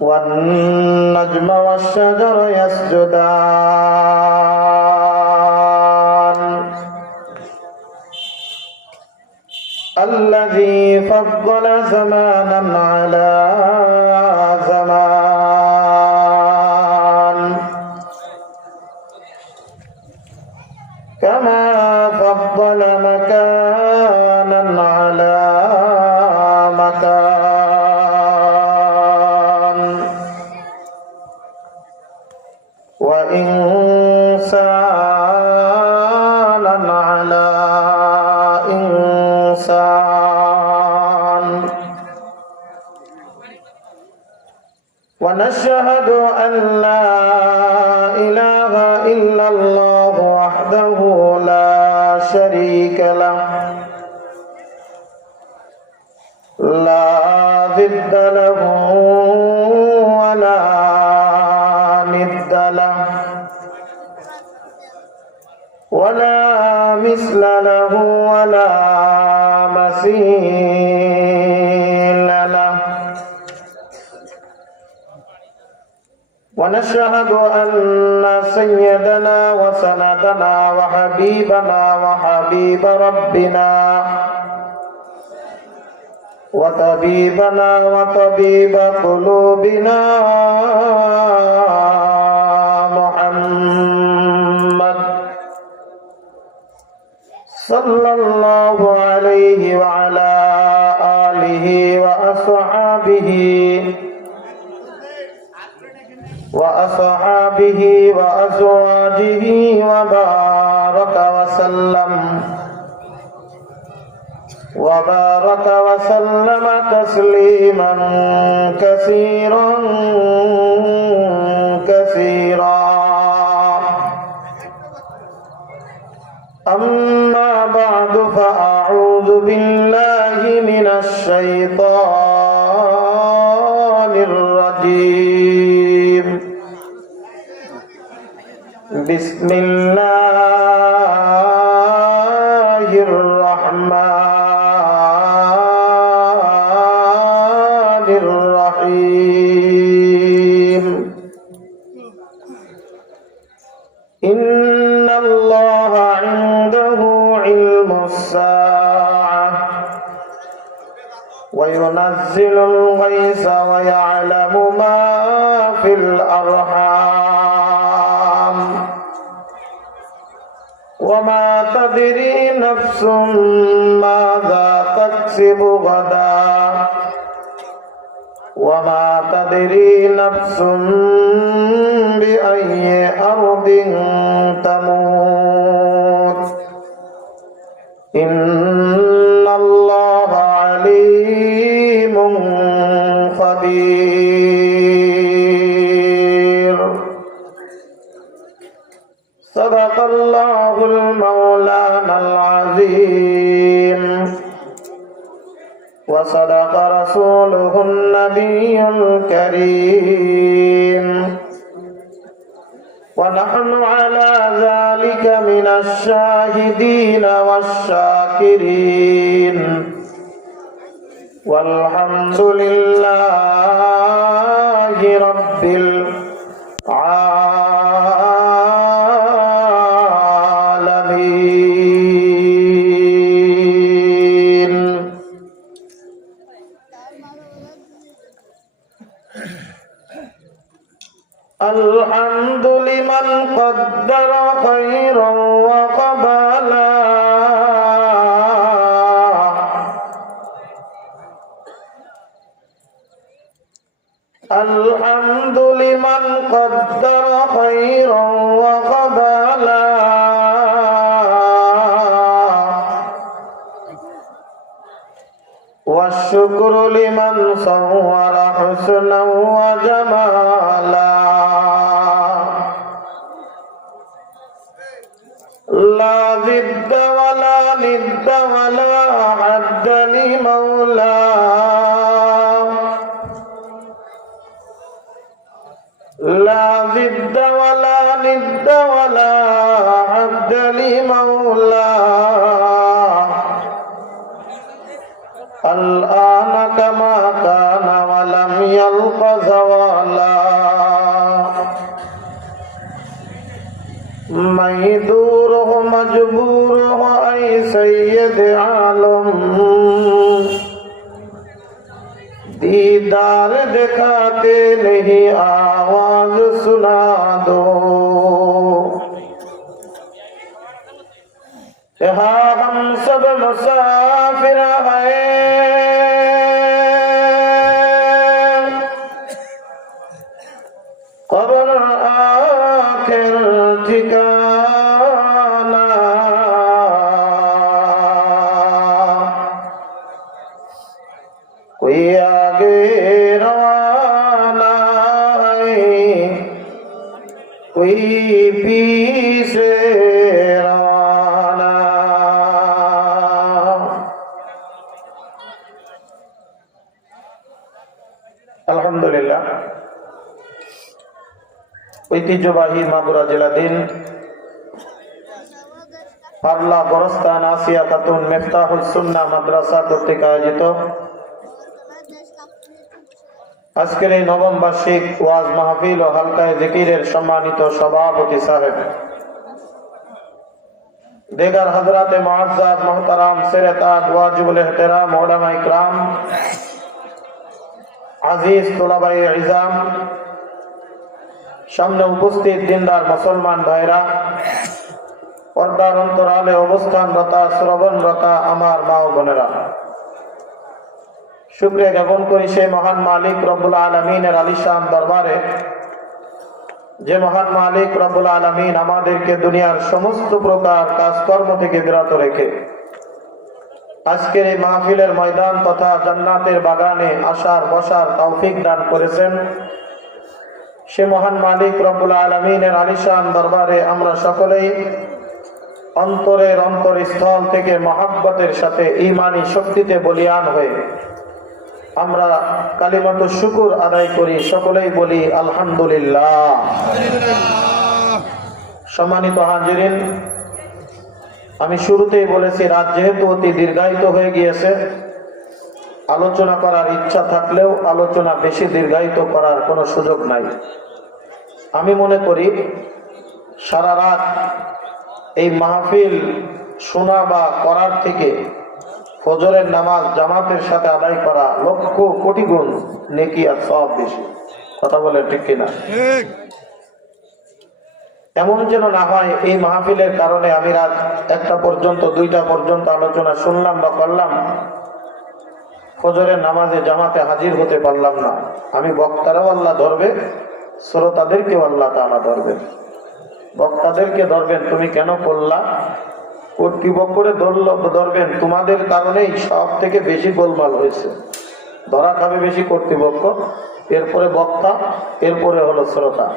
والنجم والشجر يسجدان الذي فضل زمانا على زمان كما فضل مكانا على مكان وإنسانا على إنسان ونشهد أن لا إله إلا الله وحده لا شريك له لا ضد له ولا ند له ولا مثل له ولا مثيل له ونشهد أن سيدنا وسندنا وحبيبنا وحبيب ربنا وطبيبنا وطبيب قلوبنا محمد صلى الله عليه وعلى آله وأصحابه وأزواجه وبارك وسلم تسليما كثيرا كثيرا أما بعد فأعوذ بالله من الشيطان الرجيم بسم الله الرحمن الرحيم إن الله عنده علم الساعة وينزل الغيث ويعلم ما في الأرحام وما تدري نفس ماذا تكسب غدا وما تدري نفس بأي أرض تموت إن الله عليم خبير صدق الله المولانا العظيم وصدق رسوله النبي الكريم ونحن على ذلك من الشاهدين والشاكرين والحمد لله رب العالمين. الحمد لمن قدر خيرا وقبلا الحمد لمن قدر خيرا وقبلا والشكر لمن صور حسنا وجمالا لا ضد ولا ند ولا حد لمولاه لا ضد ولا ند ولا حد لمولاه الآن كما كان ولم يلق खल्क ज़वाला मैं दूर हो मजबूर हो ऐ सैयद आलम दीदार दिखाते नहीं आवाज सुना दो यहाँ हम सब मुसाफिर हैं कब्र आखिर ठिकाना कोई आगे रवाना है कोई पीछे रवाना। अल्हम्दुलिल्लाह ঐতিহ্যবাহী মাগুরা জেলাধীন পারলা গোরস্তান আসিয়া খাতুন মিফতাহুল সুন্নাহ মাদ্রাসা কর্তৃক আয়োজিত আজকের এই নবম বার্ষিক ওয়াজ মাহফিল ও হালকায়ে জিকিরের সম্মানিত সভাপতি সাহেব, দেগার হযরতে মুআজ্জাজ মুহতারাম সেরেতাজ ওয়াজিবুল ইহতিরাম উলামা ইকরাম, আজিজ তুলাবায়ে ইজাম, সামনে উপস্থিত দিনদার মুসলমান ভাইরা, পর্দার অন্তরালে অবস্থানরতা শ্রবণরতা আমার মা ও বোনেরা, শুকরিয়া জ্ঞাপন করি সেই মহান মালিক রব্বুল আলামিনের আলিশান দরবারে, যে মহান মালিক রব্বুল আলামিন আমাদেরকে দুনিয়ার সমস্ত প্রকার কাজকর্ম থেকে বিরত রেখে আজকের এই মাহফিলের ময়দান তথা জান্নাতের বাগানে আসার বসার তৌফিক দান করেছেন। সে মহান মালিক রব্বুল আলামিনের আলিশান দরবারে আমরা সকলেই অন্তরের অন্তরস্থল থেকে মহাব্বতের সাথে ঈমানি শক্তিতে বলিয়ান হয়ে আমরা কালিমাতু শুকর আদায় করি, সকলেই বলি আলহামদুলিল্লাহ। সম্মানিত হাজিরিন, আমি শুরুতেই বলেছি রাত যেহেতু অতি দীর্ঘায়িত হয়ে গিয়েছে, আলোচনা করার ইচ্ছা থাকলেও আলোচনা বেশি দীর্ঘায়িত করার কোনো সুযোগ নাই। আমি মনে করি সারা রাত এই মাহফিল শোনা বা করার থেকে ফজরের নামাজ জামাতের সাথে আদায় করা লক্ষ কোটি গুণ নেকি আর সওয়াব বেশি। কথা বলে ঠিক কিনা? এমন যেন না হয় এই মাহফিলের কারণে আমি রাত 1টা পর্যন্ত 2টা পর্যন্ত আলোচনা শুনলাম বা করলাম, ফজরের নামাজে জামাতে হাজির হতে পারলাম না। আমি বক্তারাও আল্লাহ ধরবে, শ্রোতাদেরকেও আল্লাহ তাআলা ধরবেন। বক্তাদেরকে ধরবেন তুমি কেন করলা, কর্তৃপক্ষরে ধরবেন তোমাদের কারণেই সব থেকে বেশি গোলমাল হয়েছে। ধরা খাবে বেশি কর্তৃপক্ষ, এরপরে বক্তা, এরপরে হলো শ্রোতা।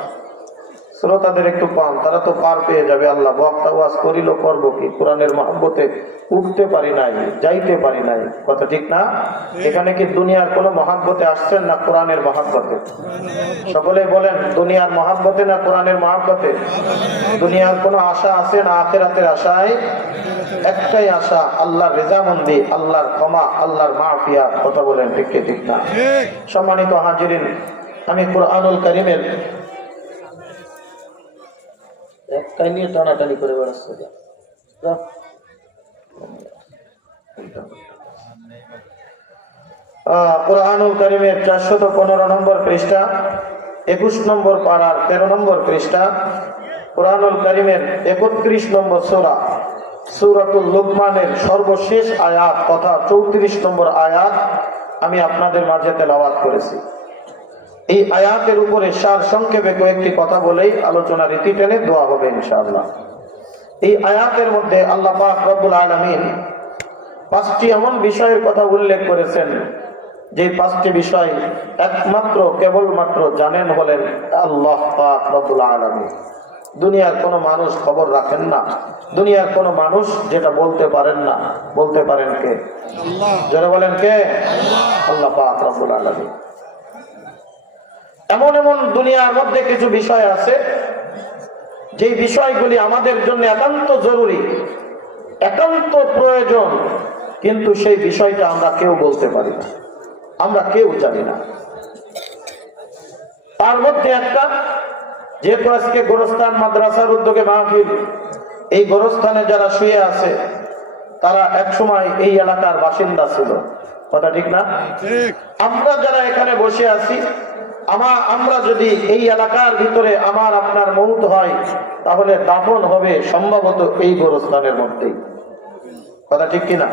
শ্রোতাদের একটু পান, তারা তো পার পেয়ে যাবে। আল্লাহ বক্তা ওয়াজ করিল করবো কি, কোরআনের মহব্বতে উঠতে পারি নাই, যাইতে পারি নাই। কথা ঠিক না? এখানে কি দুনিয়ার কোনো মহব্বতে আসছেন না কোরআনের মহব্বতে? সকলে বলেন দুনিয়ার মহব্বতে না কোরআনের মহব্বতে? দুনিয়ার কোনো আশা আছে না আখিরাতের আশায়? একটাই আশা, আল্লাহর রেজামন্দি, আল্লাহর ক্ষমা, আল্লাহর মাফিয়া। কথা বলেন ঠিক কি ঠিক না? সম্মানিত হাজিরিন, আমি কুরআনুল কারীমের একটাই নিয়ে টানাটানি করে বেড়াচ্ছে। কুরআনুল কারীমের 415 নম্বর পৃষ্ঠা, 21 নম্বর পারার 13 নম্বর পৃষ্ঠা, কুরআনুল কারীমের 31 নম্বর সূরা, সূরাতুল লুকমানের সর্বশেষ আয়াত তথা 34 নম্বর আয়াত আমি আপনাদের মাঝে তেলাওয়াত করেছি। এই আয়াতের উপরে সার সংক্ষেপে কয়েকটি কথা বলেই আলোচনা রীতি টেনে দোয়া হবে ইনশাআল্লাহ। এই আয়াতের মধ্যে আল্লাহ পাক রব্বুল আলামিন 5টি এমন বিষয়ের কথা উল্লেখ করেছেন, যে 5টি বিষয় একমাত্র কেবলমাত্র জানেন হলেন আল্লাহ পাক রব্বুল আলামিন। দুনিয়ার কোনো মানুষ খবর রাখেন না, দুনিয়ার কোনো মানুষ যেটা বলতে পারেন না, বলতে পারেন কে? আল্লাহ। যারা বলেন কে? আল্লাহ পাক রব্বুল আলামিন। এমন এমন দুনিয়ার মধ্যে কিছু বিষয় আছে যে বিষয়গুলি আমাদের জন্য একান্ত জরুরি, একান্ত প্রয়োজন, কিন্তু সেই বিষয়টা আমরা কেউ বলতে পারি না, আমরা কেউ জানি না। তার মধ্যে একটা, যেহেতু আজকে গোরস্থান মাদ্রাসার উদ্যোগে মাহফিল, এই গোরস্থানে যারা শুয়ে আছে তারা একসময় এই এলাকার বাসিন্দা ছিল, কথা ঠিক না? আমরা যারা এখানে বসে আছি, আমরা যদি এই এলাকার ভিতরে আমার আপনার মৌত হয়, তাহলে দাফন হবে সম্ভবত এই গোরস্থানের মধ্যেই, কথা ঠিক কিনা?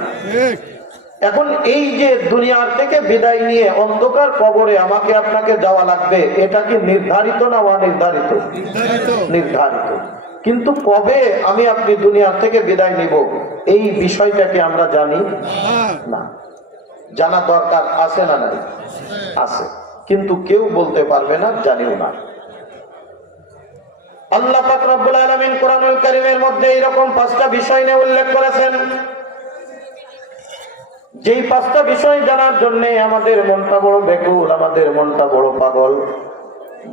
এখন এই যে দুনিয়ার থেকে বিদায় নিয়ে অন্ধকার কবরে আমাকে আপনাকে যাওয়া লাগবে, এটা কি নির্ধারিত না অনির্ধারিত? নির্ধারিত। কিন্তু কবে আমি আপনি দুনিয়া থেকে বিদায় নিব, এই বিষয়টাকে আমরা জানি না। জানা দরকার আছে না নাই? আছে, কিন্তু কেউ বলতে পারবে না, জানিও না। আল্লাহ পাক রব্বুল আলামিন কোরআনুল কারীমের মধ্যে এরকম 5টা বিষয় নিয়ে উল্লেখ করেছেন, যেই 5টা বিষয় জানার জন্য আমাদের মনটা বড় ব্যাকুল, আমাদের মনটা বড় পাগল।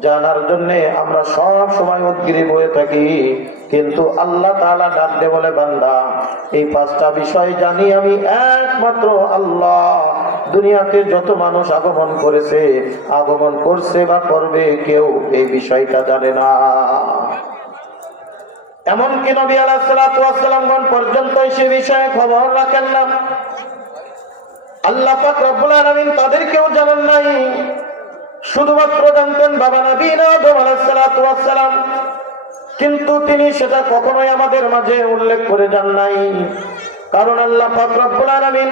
জানার জন্য আমরা সব সময় উদ্গ্রীব হয়ে থাকি, কিন্তু আল্লাহ তাআলা ডাক দিয়ে বলে, বান্দা এই 5টা বিষয় জানি আমি একমাত্র আল্লাহ। দুনিয়াতে যত মানুষ আগমন করেছে, আগমন করছে বা করবে, কেউ এই বিষয়টা জানে না। এমনকি নবী আলাইহিস সালাতু ওয়াস সালামগণ পর্যন্ত সে বিষয়ে খবর রাখেন না। আল্লাহ পাক রব্বুল আলামিন তাদেরকেও জানান নাই, শুধুমাত্র জানতেন বাবা নবী আদম আলাইহিস সালাতু ওয়াস সালাম, কিন্তু তিনি সেটা কখনোই আমাদের মাঝে উল্লেখ করে যান নাই। কারণ আল্লাহ পাক রব্বুল আলামিন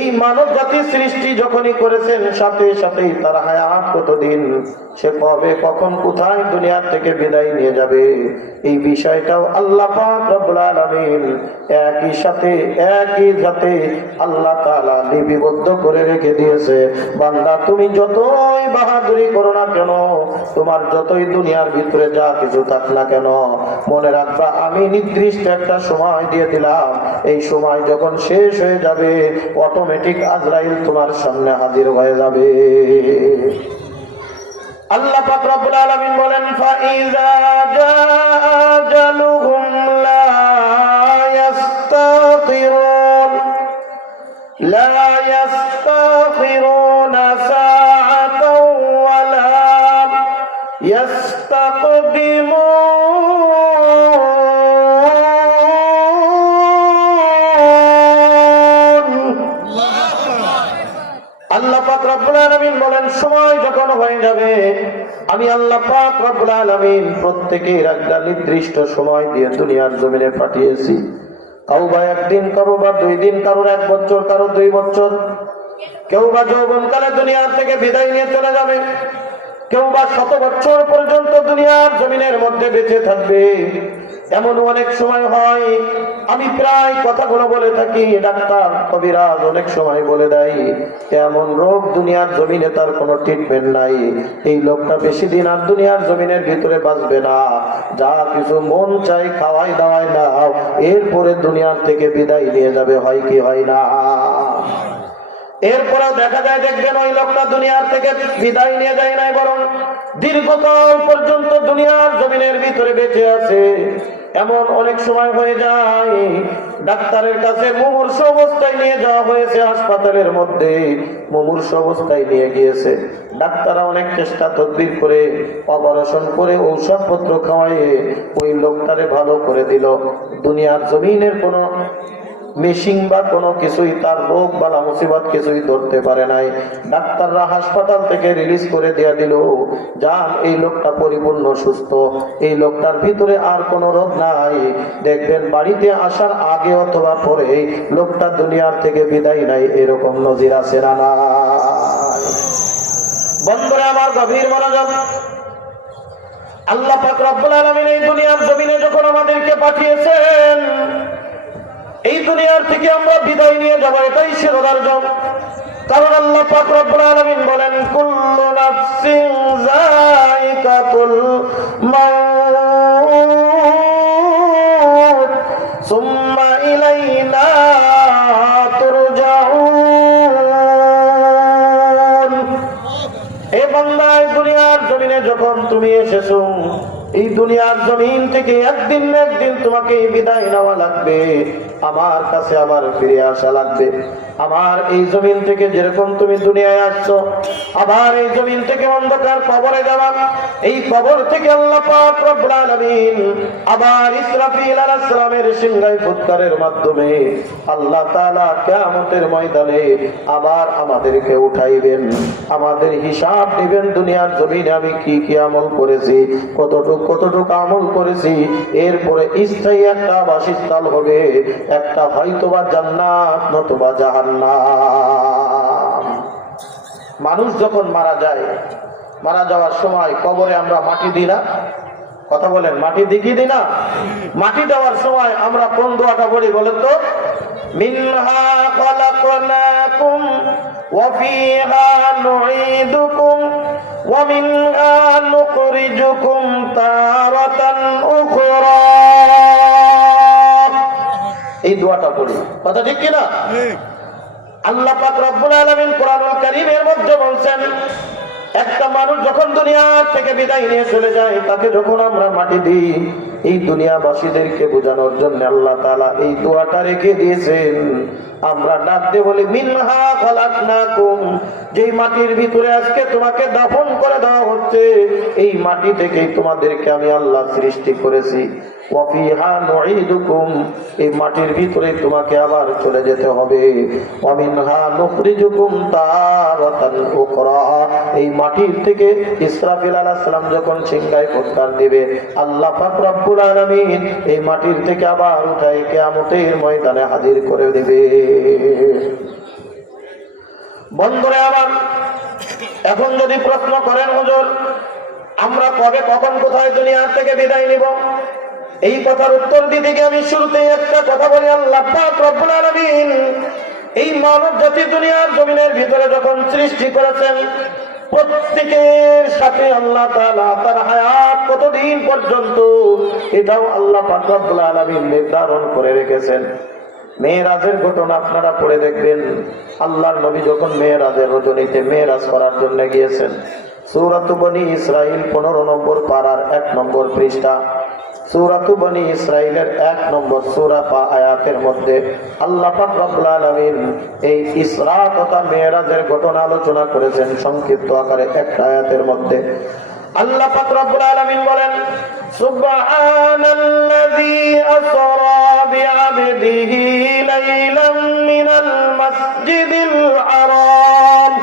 এই মানব জাতির সৃষ্টি যখনই করেছেন, সাথে সাথেই তার হায়াত কতদিন, সে কবে কখন কোথায় দুনিয়া থেকে বিদায় নিয়ে যাবে, এই বিষয়টাও আল্লাহ পাক রব্বুল আলামিন একই সাথে আল্লাহ তাআলা লিপিবদ্ধ করে রেখে দিয়েছে। বান্দা তুমি যতই বাহাদুরি করো না কেন, তোমার যতই দুনিয়ার ভিতরে যা কিছু থাক না কেন, মনে রাখবা আমি নির্দিষ্ট একটা সময় দিয়ে দিলাম, এই সময় যখন শেষ হয়ে যাবে অটোমেটিক আজরাইল তোমার সামনে হাজির হয়ে যাবে। আল্লাহ পাক রব্বুল আলামিন বলেন, ফাইযা জাআজালুহুম লা ইয়াস্তাখিরুনা সাআতাও ওয়া লা ইয়াস্তাকদিমুন। আল্লাহ পাক রব্বুল আলামিন বলেন, সময় যখন হয়ে যাবে আমি আল্লাহ পাক রব্বুল আলামিন প্রত্যেকের একটা নির্দিষ্ট সময় দিয়ে দুনিয়ার জমিনে পাঠিয়েছি। কারো বা 1 দিন, কারো বা 2 দিন, কারোর 1 বছর, কারো 2 বছর, কেউ বা যৌবনকালে দুনিয়ার থেকে বিদায় নিয়ে চলে যাবে, কেউ বা 100 বছর পর্যন্ত দুনিয়ার জমিনের মধ্যে বেঁচে থাকবে। এমন অনেক সময় হয়, আমি প্রায় কথাগুলো বলে থাকি, ডাক্তার কবিরাজ অনেক সময় বলে দেয় এমন রোগ দুনিয়ার জমিনে তার কোনো ট্রিটমেন্ট নাই, এই লোকটা বেশি দিন আর দুনিয়ার জমিনের ভিতরে বাঁচবে না, যা কিছু মন চাই খাওয়াই দাওয়াই নাও, এরপরে দুনিয়ার থেকে বিদায় নিয়ে যাবে, হয় কি হয় না? এরপরেও দেখা যায়, দেখবেন ওই লোকটা দুনিয়ার থেকে বিদায় নিয়ে যায় নাই, বরং দীর্ঘকাল পর্যন্ত দুনিয়ার জমিনের ভিতরে বেঁচে আছে। এমন অনেক সময় হয়ে যায়, ডাক্তারের কাছে মুমূর্ষু অবস্থায় নিয়ে যাওয়া হয়েছে, হাসপাতালের মধ্যে মুমূর্ষু অবস্থায় নিয়ে গিয়েছে। ডাক্তাররা অনেক চেষ্টা তদবির করে, অপারেশন করে, ঔষধপত্র খাওয়াইয়ে ওই লোকটারে ভালো করে দিল। দুনিয়ার জমিনের কোনো মেশিন বা কোনো কিছুই তার রোগ বা মুসিবত কিছুই ধরতে পারে নাই। ডাক্তাররা হাসপাতাল থেকে রিলিজ করে দেয়া দিল, যান এই লোকটা পরিপূর্ণ সুস্থ, এই লোকটার ভিতরে আর কোনো রোগ নাই। দেখবেন বাড়িতে আসার আগে অথবা পরে লোকটা দুনিয়ার থেকে বিদায় নাই, এরকম নজির আছে না নাই? বন্ধুরা আমার গভীর মনোযোগ, আল্লাহ পাক রব্বুল আলামিন এই দুনিয়ার জমিনে যখন আমাদেরকে পাঠিয়েছেন, এই দুনিয়ার থেকে আমরা বিদায় নিয়ে যাব, এটাই শিরোধার্য। কারণ আল্লাহ পাক রব্বুল আলামিন বলেন, কুল্লু নাফসিন যায়িকাতুল মাউত সুম্মা ইলাইনা তুরজাউন। এ বান্দা, দুনিয়ার জমিনে যখন তুমি এসেছো, এই দুনিয়ার জমিন থেকে একদিন না একদিন তোমাকে বিদায় নেওয়া লাগবে, আমার কাছে আবার ফিরে আসা লাগবে। আবার এই জমিন থেকে যেরকম তুমি দুনিয়ায় আসছো, আবার এই জমিন থেকে অন্ধকার কবরে যাবা। এই কবর থেকে আল্লাহ পাক রব্বুল আলামিন আবার ইসরাফিল আলাইহিস সালামের সিংহায় ফুৎকারের মাধ্যমে আল্লাহ তাআলা কিয়ামতের ময়দানে আবার আমাদেরকে উঠাইবেন, আমাদের হিসাব নেবেন। দুনিয়ার জমিনে আমি কি কি আমল করেছি, কতটুকু আমল করেছি। এরপরে স্থায়ী একটা বাসস্থান হবে, একটা হয়তোবা জান্নাত নতুবা জাহান্নাম। মানুষ যখন মারা যায়, মারা যাওয়ার সময় কবরে আমরা মাটি দিই না? কথা বলেন, মাটি দিই দিই না? মাটি দেওয়ার সময় আমরা কোন দোয়াটা বলি বলেন তো? মিনহা খালাকনাকুম ওয়া ফিহা নুঈদুকুম ওয়া মিনহা নুখরিজুকুম তারাতান উখরা। এই দোয়াটা বলি, কথা ঠিক কি না? আল্লাহ পাক রব্বুল আলামিন কোরআনুল কারীমের মধ্যে বলছেন, একটা মানুষ যখন দুনিয়া থেকে বিদায় নিয়ে চলে যায়, তাকে যখন আমরা মাটি দিই, এই দুনিয়াবাসীদেরকে বোঝানোর জন্য আল্লাহ তাআলা এই দোয়াটা রেখে দিয়েছেন। আমরা ডাক দিয়ে বলি মিনহা খালাকনাকুম, যেই মাটির ভিতরে আজকে তোমাকে দাফন করে দেওয়া হচ্ছে, এই মাটি থেকেই তোমাদেরকে আমি আল্লাহ সৃষ্টি করেছি। ওয়া ফিহা নুঈদুকুম, এই মাটির ভিতরে তোমাকে আবার চলে যেতে হবে। ওয়া মিনহা নুখরিজুকুম তারাতান উখরা, এই মাটির থেকে ইসরাফিল আলাইহিস সালাম যখন সিংহায় ফুৎকার দিবে, আল্লাহ পাক রব্বুল আলামিন এই মাটির থেকে আবার উঠাই কিয়ামতের ময়দানে হাজির করে দেবে। বন্ধুরা আমার, এখন যদি প্রশ্ন করেন হুজুর আমরা কবে কখন কোথায় দুনিয়া থেকে বিদায় নিব, এই কথার উত্তর দিতে গিয়ে আমি শুরুতেই একটা কথা বলি। আল্লাহ পাক রব্বুল আলামিন এই মানব জাতি দুনিয়ার জমিনের ভিতরে যখন সৃষ্টি করেছেন, প্রত্যেকের সাথে আল্লাহ তাআলা তার হায়াত কতদিন পর্যন্ত এটাও আল্লাহ পাক রব্বুল আলামিন নির্ধারণ করে রেখেছেন। মেরাজের ঘটনা আপনারা পড়ে দেখবেন। আল্লাহর নবী যখন মেরাজের রজনীতে মেরাজ করার জন্য গিয়েছেন, সূরাতু বনী ইসরাইল 15 নম্বর পারার 1 নম্বর পৃষ্ঠা, সূরাতু বনী ইসরাইলের 1 নম্বর সূরা আয়াতের মধ্যে আল্লাহ পাক রব্বুল আলামিন এই ইসরা তথা মেরাজের ঘটনা আলোচনা করেছেন সংক্ষিপ্ত আকারে একটা আয়াতের মধ্যে। আল্লাহ পাক রব্বুল আলামিন বলেন, সুবহানাল্লাযী আসরা বিআবদিহি লাইলাম মিনাল মাসজিদিল হারাম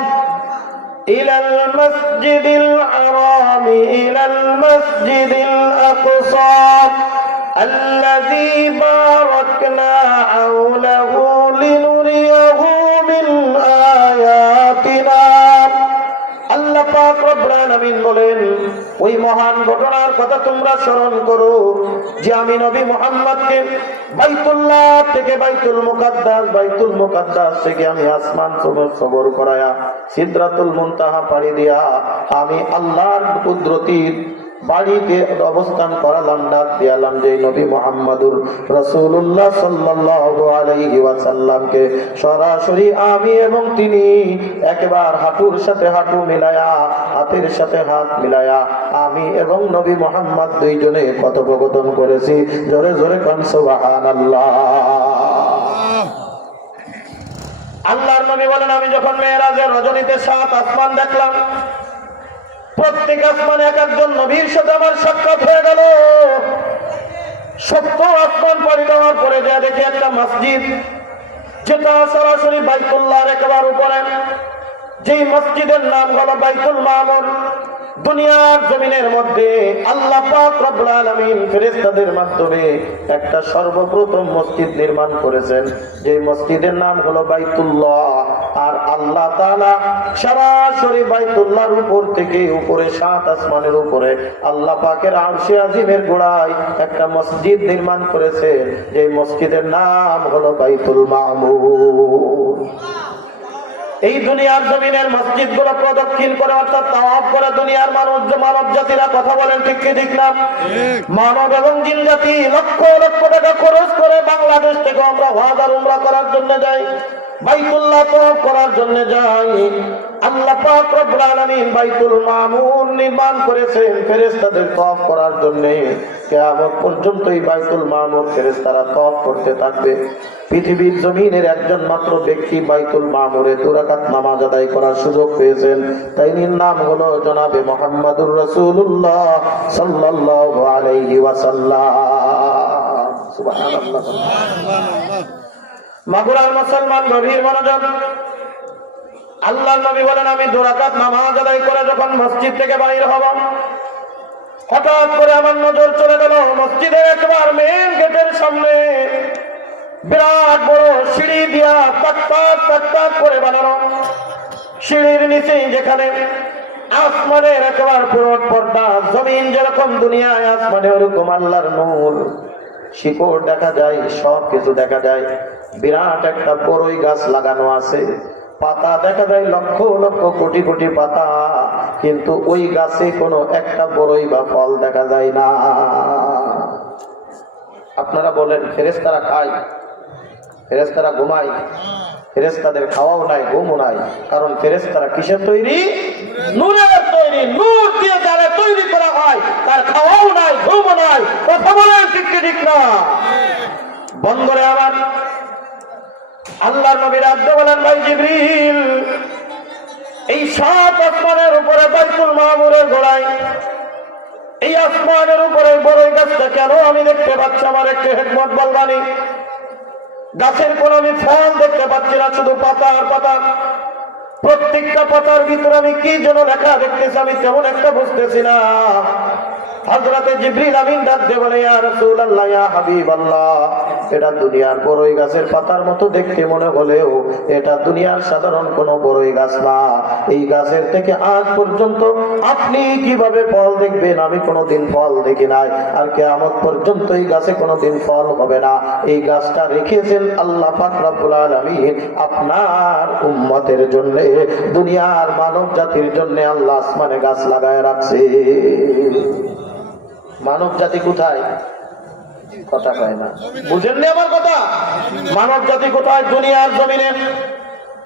ইলাল মাসজিদিল হারাম ইলাল মাসজিদিল আকসা আল্লাযী বারাকনা হাওলাহু লিনুরিয়াহু মিন আয়াতিনা। আল্লাহ পাক রব্বুল আলামিন বলেন, ওই মহান ঘটনার কথা তোমরা স্মরণ করো যে আমি নবী মুহাম্মদকে বাইতুল্লাহ থেকে বাইতুল মুকাদ্দাস থেকে আমি আসমান সবর করায়া সিদরাতুল মুনতাহা পাড়ি দিয়া আমি আল্লাহর কুদরতির বাড়িতে অবস্থান করালাম, ডাক দিয়ালাম যে নবী মুহাম্মদুর রাসূলুল্লাহ সাল্লাল্লাহু আলাইহি ওয়াসাল্লামকে সরাসরি আমি এবং তিনি একবার হাঁটুর সাথে হাঁটু মিলায়া, হাতের সাথে হাত মিলায়া আমি এবং নবী মুহাম্মদ দুইজনে কথোপকথন করেছি। জোরে জোরে কান সুবহানাল্লাহ। আল্লাহর নবী বলেন, আমি যখন মেরাজের রজনীতে 7 আসমান দেখলাম, প্রত্যেক আসমানে এক একজন নবীর সাথে আমার সাক্ষাৎ হয়ে গেল। 70 আসমান পাড়ি দেওয়ার পরে যা দেখি একটা মসজিদ, যেটা সরাসরি বাইতুল্লাহর একেবারে উপরে, যেই মসজিদের নাম হলো বাইতুল মামুর। দুনিয়ার জমিনের মধ্যে আল্লাহ পাক রব্বুল আলামিন ফেরেশতাদের মাধ্যমে একটা সর্বপ্রথম মসজিদ নির্মাণ করেছেন, যে মসজিদের নাম হলো বাইতুল্লাহ। আর আল্লাহ তাআলা সরাসরি বাইতুল্লাহর উপর থেকে উপরে 7 আসমানের উপরে আল্লাহ পাকের আরশে আজিমের গোড়ায় একটা মসজিদ নির্মাণ করেছেন, যে মসজিদের নাম হলো বাইতুল মামুর। এই দুনিয়ার জমিনের মসজিদ গুলো প্রদক্ষিণ করে অর্থাৎ তাওয়াফ করে দুনিয়ার মানব জাতিরা, কথা বলেন ঠিক কি ঠিক না? মানব এবং জিন জাতি লক্ষ লক্ষ টাকা খরচ করে বাংলাদেশ থেকে আমরা হজ আর উমরা করার জন্য যাই। বাইতুল্লাহ তওয়াফ করার জন্য যাই, আল্লাহ পাক রব্বুল আলামিন বাইতুল মামুর নির্মাণ করেছেন ফেরেশতাদের তওয়াফ করার জন্য। কিয়ামত পর্যন্ত এই বাইতুল মামুর ফেরেশতারা তওয়াফ করতে থাকবে। পৃথিবীর জমিনের একজন মাত্র ব্যক্তি বাইতুল মামুরে 2 রাকাত নামাজ আদায় করার সুযোগ পেয়েছেন, তাই নাম হলো জনাবে মুহাম্মদুর রাসূলুল্লাহ সাল্লাল্লাহু আলাইহি ওয়াসাল্লাম। সুবহানাল্লাহ। মাগুরার মুসলমান গভীর মনোযোগ। আল্লাহর নবী বলেন, আমি 2 রাকাত নামাজ আদায় করে যখন মসজিদ থেকে বাইর হব, হঠাৎ করে আমার নজর চলে গেল মসজিদের একবার মেইন গেটের সামনে বিরাট বড় সিঁড়ি দিয়া তাক করে বানানো, সিঁড়ির নিচে যেখানে আসমানের একবার পুরো পর্দা, জমিন যেরকম দুনিয়ায় আসমানে ওরকম আল্লাহর নূর, শিকড় দেখা যায়, সব কিছু দেখা যায়। বিরাট একটা বড়ই গাছ লাগানো আছে, পাতা দেখা যায় লক্ষ লক্ষ কোটি কোটি পাতা, কিন্তু ওই গাছে কোনো একটা বড়ই বা ফল দেখা যায় না। আপনারা বলেন, ফেরেশতারা খায়, ফেরেশতারা ঘুমায়, ফেরেশতাদের খাওয়াও নাই, ঘুমও নাই, কারণ ফেরেশতারা কিসের তৈরি? নূরের তৈরি। নূর দিয়ে যারা তৈরি করা হয় তার খাওয়াও নাই, ঘুমও নাই। কথা বলেন ঠিক কি ঠিক না? বন্ধুরে আমার, আল্লাহর নবীর আব্দে বলেন, ভাই জিবরিল, এই 7 আসমানের উপরে বাইতুল মামুরের গোড়ায় এই আসমানের উপরে বড়ই গাছটা কেন আমি দেখতে পাচ্ছি? আমার একটু হিকমত বলবানি। গাছের কোন আমি ফল দেখতে পাচ্ছি না, শুধু পাতা আর পাতা। প্রত্যেকটা পাতার ভিতরে আমি কি যেন লেখা দেখতেছি, আমি তেমন একটা বুঝতেছি না। হযরতে জিবরিল আমিন ডাক দিয়ে বলে, ইয়া রাসূলুল্লাহ, ইয়া হাবিবাল্লাহ, এটা দুনিয়ার বড়ই গাছের পাতার মতো দেখতে মনে হলেও এটা দুনিয়ার সাধারণ কোনো বড়ই গাছ না। এই গাছের থেকে আজ পর্যন্ত আপনি কিভাবে ফল দেখবেন? আমি কোনোদিন ফল দেখি নাই, আর কিয়ামত পর্যন্ত এই গাছে কোনোদিন ফল হবে না। এই গাছটা রেখেছেন আল্লাহ পাক রব্বুল আলামিন আপনার উম্মতের জন্য, দুনিয়ার মানব জাতির জন্য আল্লাহ আসমানে গাছ লাগায় রাখছে। মানব জাতি কোথায়? কথা কয় না, বুঝেননি আমার কথা? মানব জাতি কোথায়? দুনিয়ার জমিনে।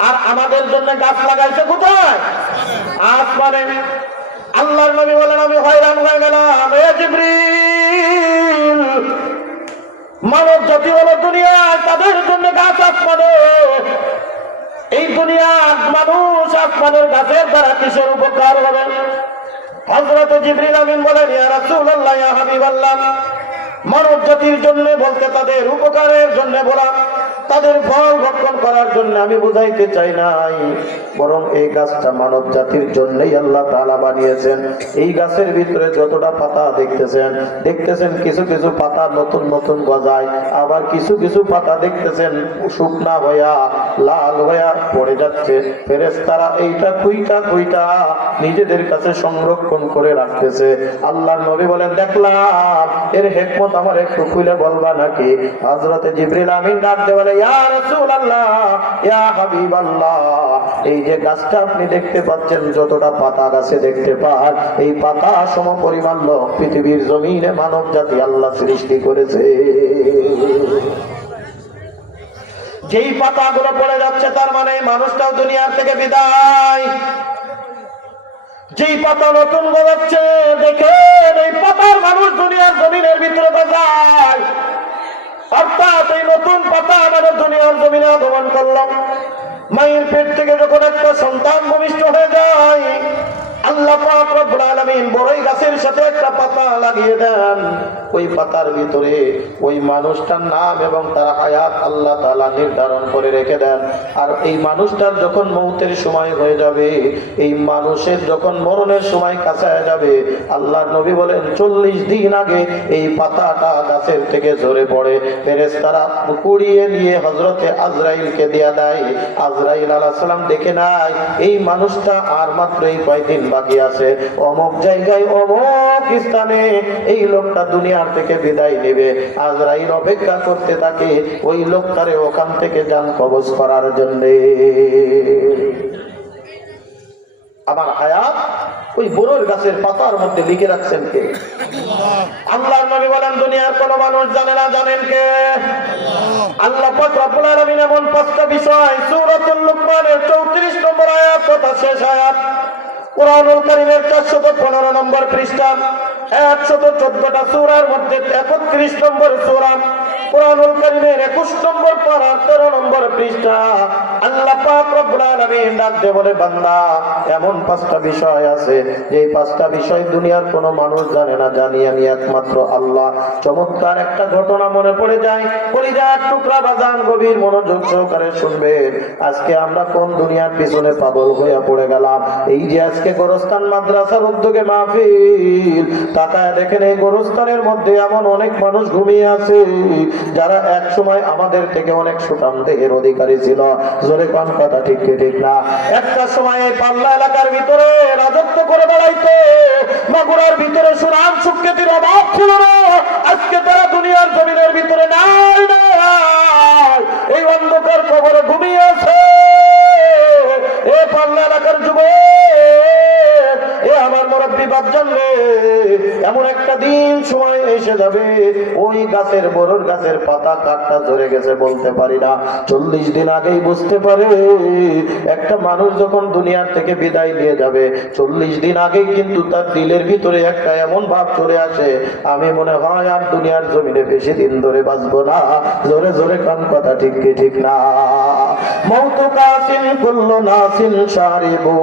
আর আমাদের জন্য গাছ লাগাইছে কোথায়? আসমানে। আল্লাহর নবী বলেন, আমি হয়রান হয়ে গেলাম, এ জিবরিল, মানব জাতি হলো দুনিয়ায়, তাদের জন্য গাছ আসমানে। এই দুনিয়ার মানুষ আসমানের গাছের দ্বারা কিসের উপকার হবে? হযরত জিবরিল আমিন বলেন, ইয়া রাসূলুল্লাহ, ইয়া হাবিবাল্লাহ, মানব জাতির জন্য বলতে তাদের উপকারের জন্য বলা, তাদের ফল ভক্ষণ করার জন্য আমি বুঝাইতে চাই নাই, বরং এই গাছটা মানব জাতির জন্যই আল্লাহ তাআলা বানিয়েছেন। এই গাছের ভিতরে যতটা পাতা দেখতেছেন কিছু কিছু পাতা নতুন নতুন গজায়, আবার কিছু কিছু পাতা দেখতেছেন শুকনা হইয়া লাল হইয়া পড়ে যাচ্ছে। ফেরেশতারা এইটা কুইটা নিজেদের কাছে সংরক্ষণ করে রাখতেছে। আল্লাহর নবী বলেন, দেখলাম, এর হিকমত আমার একটু খুলে বলবা নাকি? হযরতে জিবরিল আমিন ডাক দিয়ে বলে, ইয়া রাসূলুল্লাহ, ইয়া হাবিবাল্লাহ, এই যে গাছটা আপনি দেখতে পাচ্ছেন, যতটা পাতা গাছে দেখতে পান, এই পাতা সম পরিমাণ লোক পৃথিবীর জমিনে মানব জাতি আল্লাহ সৃষ্টি করেছে। যেই পাতাগুলো পড়ে যাচ্ছে তার মানে মানুষটাও দুনিয়ার থেকে বিদায়। যেই পাতা নতুন গজাচ্ছে, দেখেন এই পাতার মানুষ দুনিয়ার জমিনের ভিতরে যায়, অর্থাৎ এই নতুন পাতা আমাদের দুনিয়ার জমিনে আগমন করলাম। মায়ের পেট থেকে যখন একটা সন্তান ভূমিষ্ঠ হয়ে যায়, আল্লাহ পাক রব্বুল আলামিন বড়ই গাছের সাথে একটা পাতা লাগিয়ে দেন। ওই পাতার ভিতরে ওই মানুষটার নাম এবং তার হায়াত আল্লাহ তাআলা নির্ধারণ করে রেখে দেন। আর এই মানুষটার যখন মৌতের সময় হয়ে যাবে, এই মানুষের যখন মরণের সময় কাছায় যাবে, আল্লাহর নবী বলেন 40 দিন আগে এই পাতাটা গাছের থেকে ঝরে পড়ে। ফেরেশতারা কুড়িয়ে নিয়ে হযরতে আজরাইলকে দেয়া দেয়। আজরাইল আলাইহিস সালাম দেখে নাই এই মানুষটা আর মাত্র এই কয়দিন বাকি আছে, অমুক জায়গায় অমুক স্থানে এই লোকটা দুনিয়ার থেকে বিদায় নেবে। আজরাইল অপেক্ষা করতে থাকে ওই লোকটারে ওখান থেকে জান কবজ করার জন্য। আমার হায়াত ওই বড়র গাছের পাতার মধ্যে লিখে রাখছেন কে? আল্লাহর নবী বলেন দুনিয়ার কোন মানুষ জানে না, জানেন কে? আল্লাহ পাক রব্বুল আলামিন এমন 5টা বিষয় সূরাতুল লুকমানের 34 নম্বর আয়াত তথা শেষ আয়াত কুরআনুল কারীমের 415 নম্বর পৃষ্ঠা 114টা সূরার মধ্যে 31 নম্বর সূরা কুরআনুল কারীমের 21 নম্বর পারা 13 নম্বর পৃষ্ঠা আল্লাহ পাক রব্বুল আলামিন ডাক দিয়ে বলে বান্দা এমন 5টা বিষয় আছে যে 5টা বিষয় দুনিয়ার কোনো মানুষ জানে না, জানি আমি একমাত্র আল্লাহ। চমৎকার একটা ঘটনা মনে পড়ে যায়, কলিজার টুকরা বাজান গভীর মনোযোগ সহকারে শুনবেন। আজকে আমরা কোন দুনিয়ার পিছনে পাগল হয়ে পড়ে গেলাম। এই যে আজকে গোরস্থান মাদ্রাসার উদ্যোগে মাহফিল, তাকায় দেখেন এই গোরস্থানের মধ্যে এমন অনেক মানুষ ঘুমিয়ে আছে যারা এক সময় আমাদের থেকে অনেক সুঠাম দেহের অধিকারী ছিল। জোরে কোন কথা ঠিক কি ঠিক না? একটা সময় এই পাল্লা এলাকার ভিতরে রাজত্ব করে বেড়াইতো, মাগুরার ভিতরে সুনাম সুখ্যাতির অভাব ছিল না। আজকে তারা দুনিয়ার জমিনের ভিতরে নাই নাই, এই অন্ধকার কবরে ঘুমিয়ে আছে। এ পাল্লা এলাকার যুবক, এ আমার মুরব্বি বাপজান রে, এমন একটা দিন সময় এসে যাবে ওই গাছের বড়র গাছের পাতা কাটটা ঝরে গেছে বলতে পারি না, 40 দিন আগেই বুঝতে পারে একটা মানুষ যখন দুনিয়ার থেকে বিদায় নিয়ে যাবে 40 দিন আগেই কিন্তু তার দিলের ভিতরে একটা এমন ভাব চলে আসে, আমি মনে হয় আর দুনিয়ার জমিনে বেশি দিন ধরে বাঁচবো না। জোরে জোরে কান কথা ঠিক কি ঠিক না? মৌতু কাসিন কুল্লু নাসিন শারিবু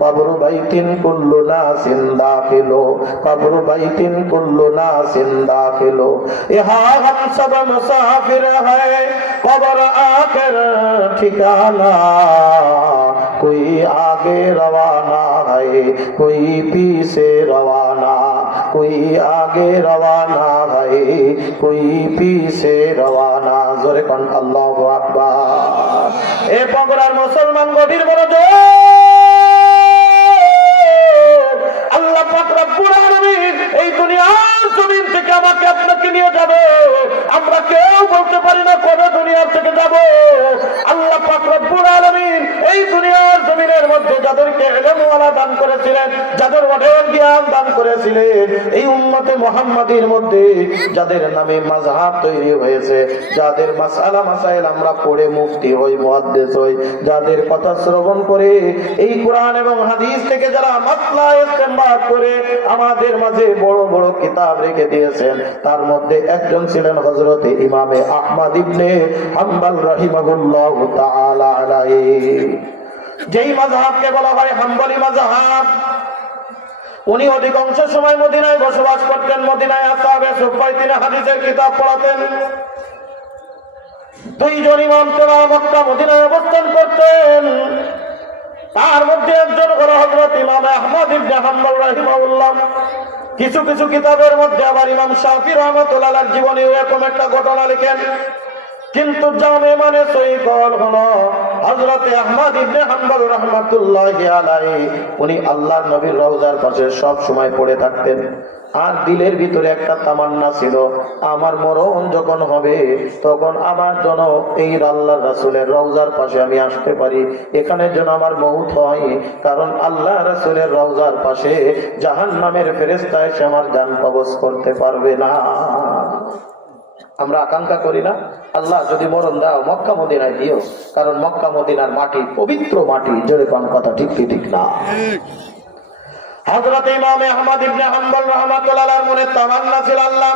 কবরু বাইতিন কুল্লু নাসিন দাখিলু কবরু বাইতিন কুল্লু নাসিন দাখিলু ইহা हम सब मुसाफिर है कब्र आखिर ठिकाना कोई आगे रवाना है कोई पीछे रवाना कोई आगे रवाना है कोई पीछे रवाना। जोरे कौन अल्लाहु আকবার। এ বগুড়ার মুসলমান গভীর মনোযোগ, আল্লাহ পাক রব্বুল আলামিন এই দুনিয়ার জমিন থেকে আমাকে আপনাকে নিয়ে যাবে, আমরা কেউ বলতে পারি না কবে দুনিয়ার থেকে যাব। আল্লাহ পাক রব্বুল আলামিন এই দুনিয়ার জমিনের মধ্যে যাদেরকে ইলমওয়ালা দান করেছিলেন, যাদের অঢেল জ্ঞান দান করেছিলেন, এই উম্মতে মুহাম্মাদীর মধ্যে যাদের নামে মাযহাব তৈরি হয়েছে, যাদের মাসআলা মাসাইল আমরা পড়ে মুফতি হই, মুহাদ্দিস হই, যাদের কথা শ্রবণ করে এই কোরআন এবং হাদিস থেকে যারা মাসলা ইস্তেমবাদ করে আমাদের মাঝে বড় বড় কিতাব রেখে দিয়েছেন, তার মধ্যে একজন ছিলেন হযরতে ইমামে আহমদ ইবনে হাম্বল রাহিমাহুল্লাহু তাআলা আলাইহি। যেই মাযহাবকে বলা হয় হাম্বলি মাযহাব, উনি অধিকাংশ সময় মদিনায় বসবাস করতেন। মদিনায় আসহাবে সুফফায় তিনি হাদিসের কিতাব পড়াতেন। দুইজন ইমাম তারা মক্কা মদিনায় অবস্থান করতেন। তার মধ্যে একজন হলো হযরত ইমাম আহমদ ইবনে হাম্বল রাহিমাহুল্লাহ। কিছু কিছু কিতাবের মধ্যে আবার ইমাম শাফি রাহমাতুল্লাহ আলাইহির জীবনী এরকম একটা ঘটনা লিখেন, কিন্তু জামে মানে সহিহ কওল হলো হযরত আহমদ ইবনে হাম্বল রাহমাতুল্লাহি আলাইহি উনি আল্লাহর নবীর রওজার পাশে সব সময় পড়ে থাকতেন। আর দিলের ভিতরে একটা তামান্না ছিল, আমার মরণ যখন হবে তখন আমার যেন এই আল্লাহর রাসূলের রওজার পাশে আমি আসতে পারি, এখানে যেন আমার মউত হয়, কারণ আল্লাহ রাসূলের রওজার পাশে জাহান্নামের ফেরেশতা এসে আমার জান কবজ করতে পারবে না। আমরা আকাঙ্ক্ষা করি না আল্লাহ যদি মরণ দাও মক্কা মদিনায় দিও, কারণ মক্কা মদিনার মাটি পবিত্র মাটি। জোরে কোন কথা ঠিক কি ঠিক না? হযরত ইমাম আহমদ ইবনে হাম্বল রাহমাতুল্লাহ আলাইহির মনে তামান্না ছিল, আল্লাহ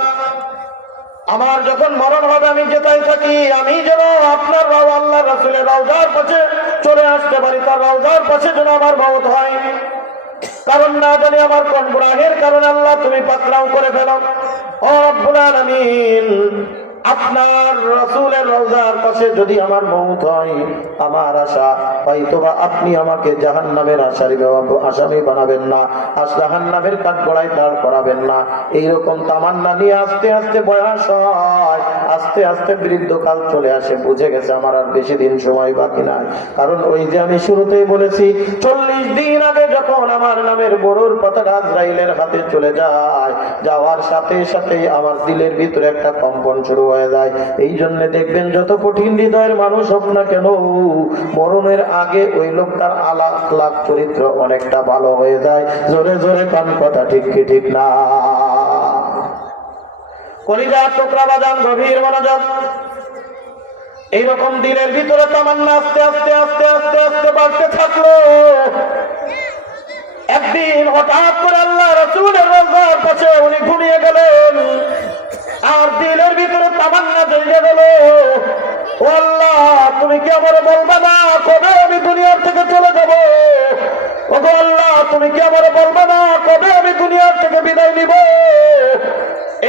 আমার যখন মরণ হবে আমি যেটাই থাকি আমি যেন আপনার আল্লাহ রাসূলের রওজার পাশে চলে আসতে পারি, তার রওজার পাশে যেন আমার মওত হয়, কারণ না জানি আমার কোন গুনাহের কারণে আল্লাহ তুমি পাকড়াও করে ফেলো। ও রব্বুল আলামিন, আপনার রাসূলের রওজার পাশে যদি আমার মওত হয়, আমার আশা হয়তোবা আপনি আমাকে জাহান্নামের আসামি বানাবেন না, জাহান্নামের কাঠগড়ায় দাঁড় করাবেন না। এইরকম তামান্না নিয়ে আস্তে আস্তে বয়স হয়, আস্তে আস্তে বৃদ্ধকাল চলে আসে, বুঝে গেছে আমার আর বেশি দিন সময় বাকি নাই। কারণ ওই যে আমি শুরুতেই বলেছি 40 দিন আগে যখন আমার নামের বড়র পতাকা আজরাইলের হাতে চলে যায়, যাওয়ার সাথে সাথে আমার দিলের ভিতরে একটা কম্পন শুরু হয় হয়ে যায়। এই জন্য দেখবেন যত কঠিন হৃদয়ের মানুষ হোক না কেন, মরণের আগে ওই লোকটার আলাপ চরিত্র অনেকটা ভালো হয়ে যায়। জোরে জোরে কান কথা ঠিক কি ঠিক না? কলিজার টুকরা বাজান, গভীর মনোযোগ। এইরকম দিলের ভিতরে তামান্না আস্তে আস্তে আস্তে আস্তে আস্তে বাড়তে থাকলো। একদিন হঠাৎ করে আল্লাহ রাসূলের রওজার পাশে উনি ঘুমিয়ে গেলেন, আর দিলের ভিতরে তামান্না জেগে গেল, ও আল্লাহ তুমি কি আমার বলবে না কবে আমি দুনিয়ার থেকে চলে যাব? ও আল্লাহ তুমি কি আমার বলবে না কবে আমি দুনিয়ার থেকে বিদায় নিব?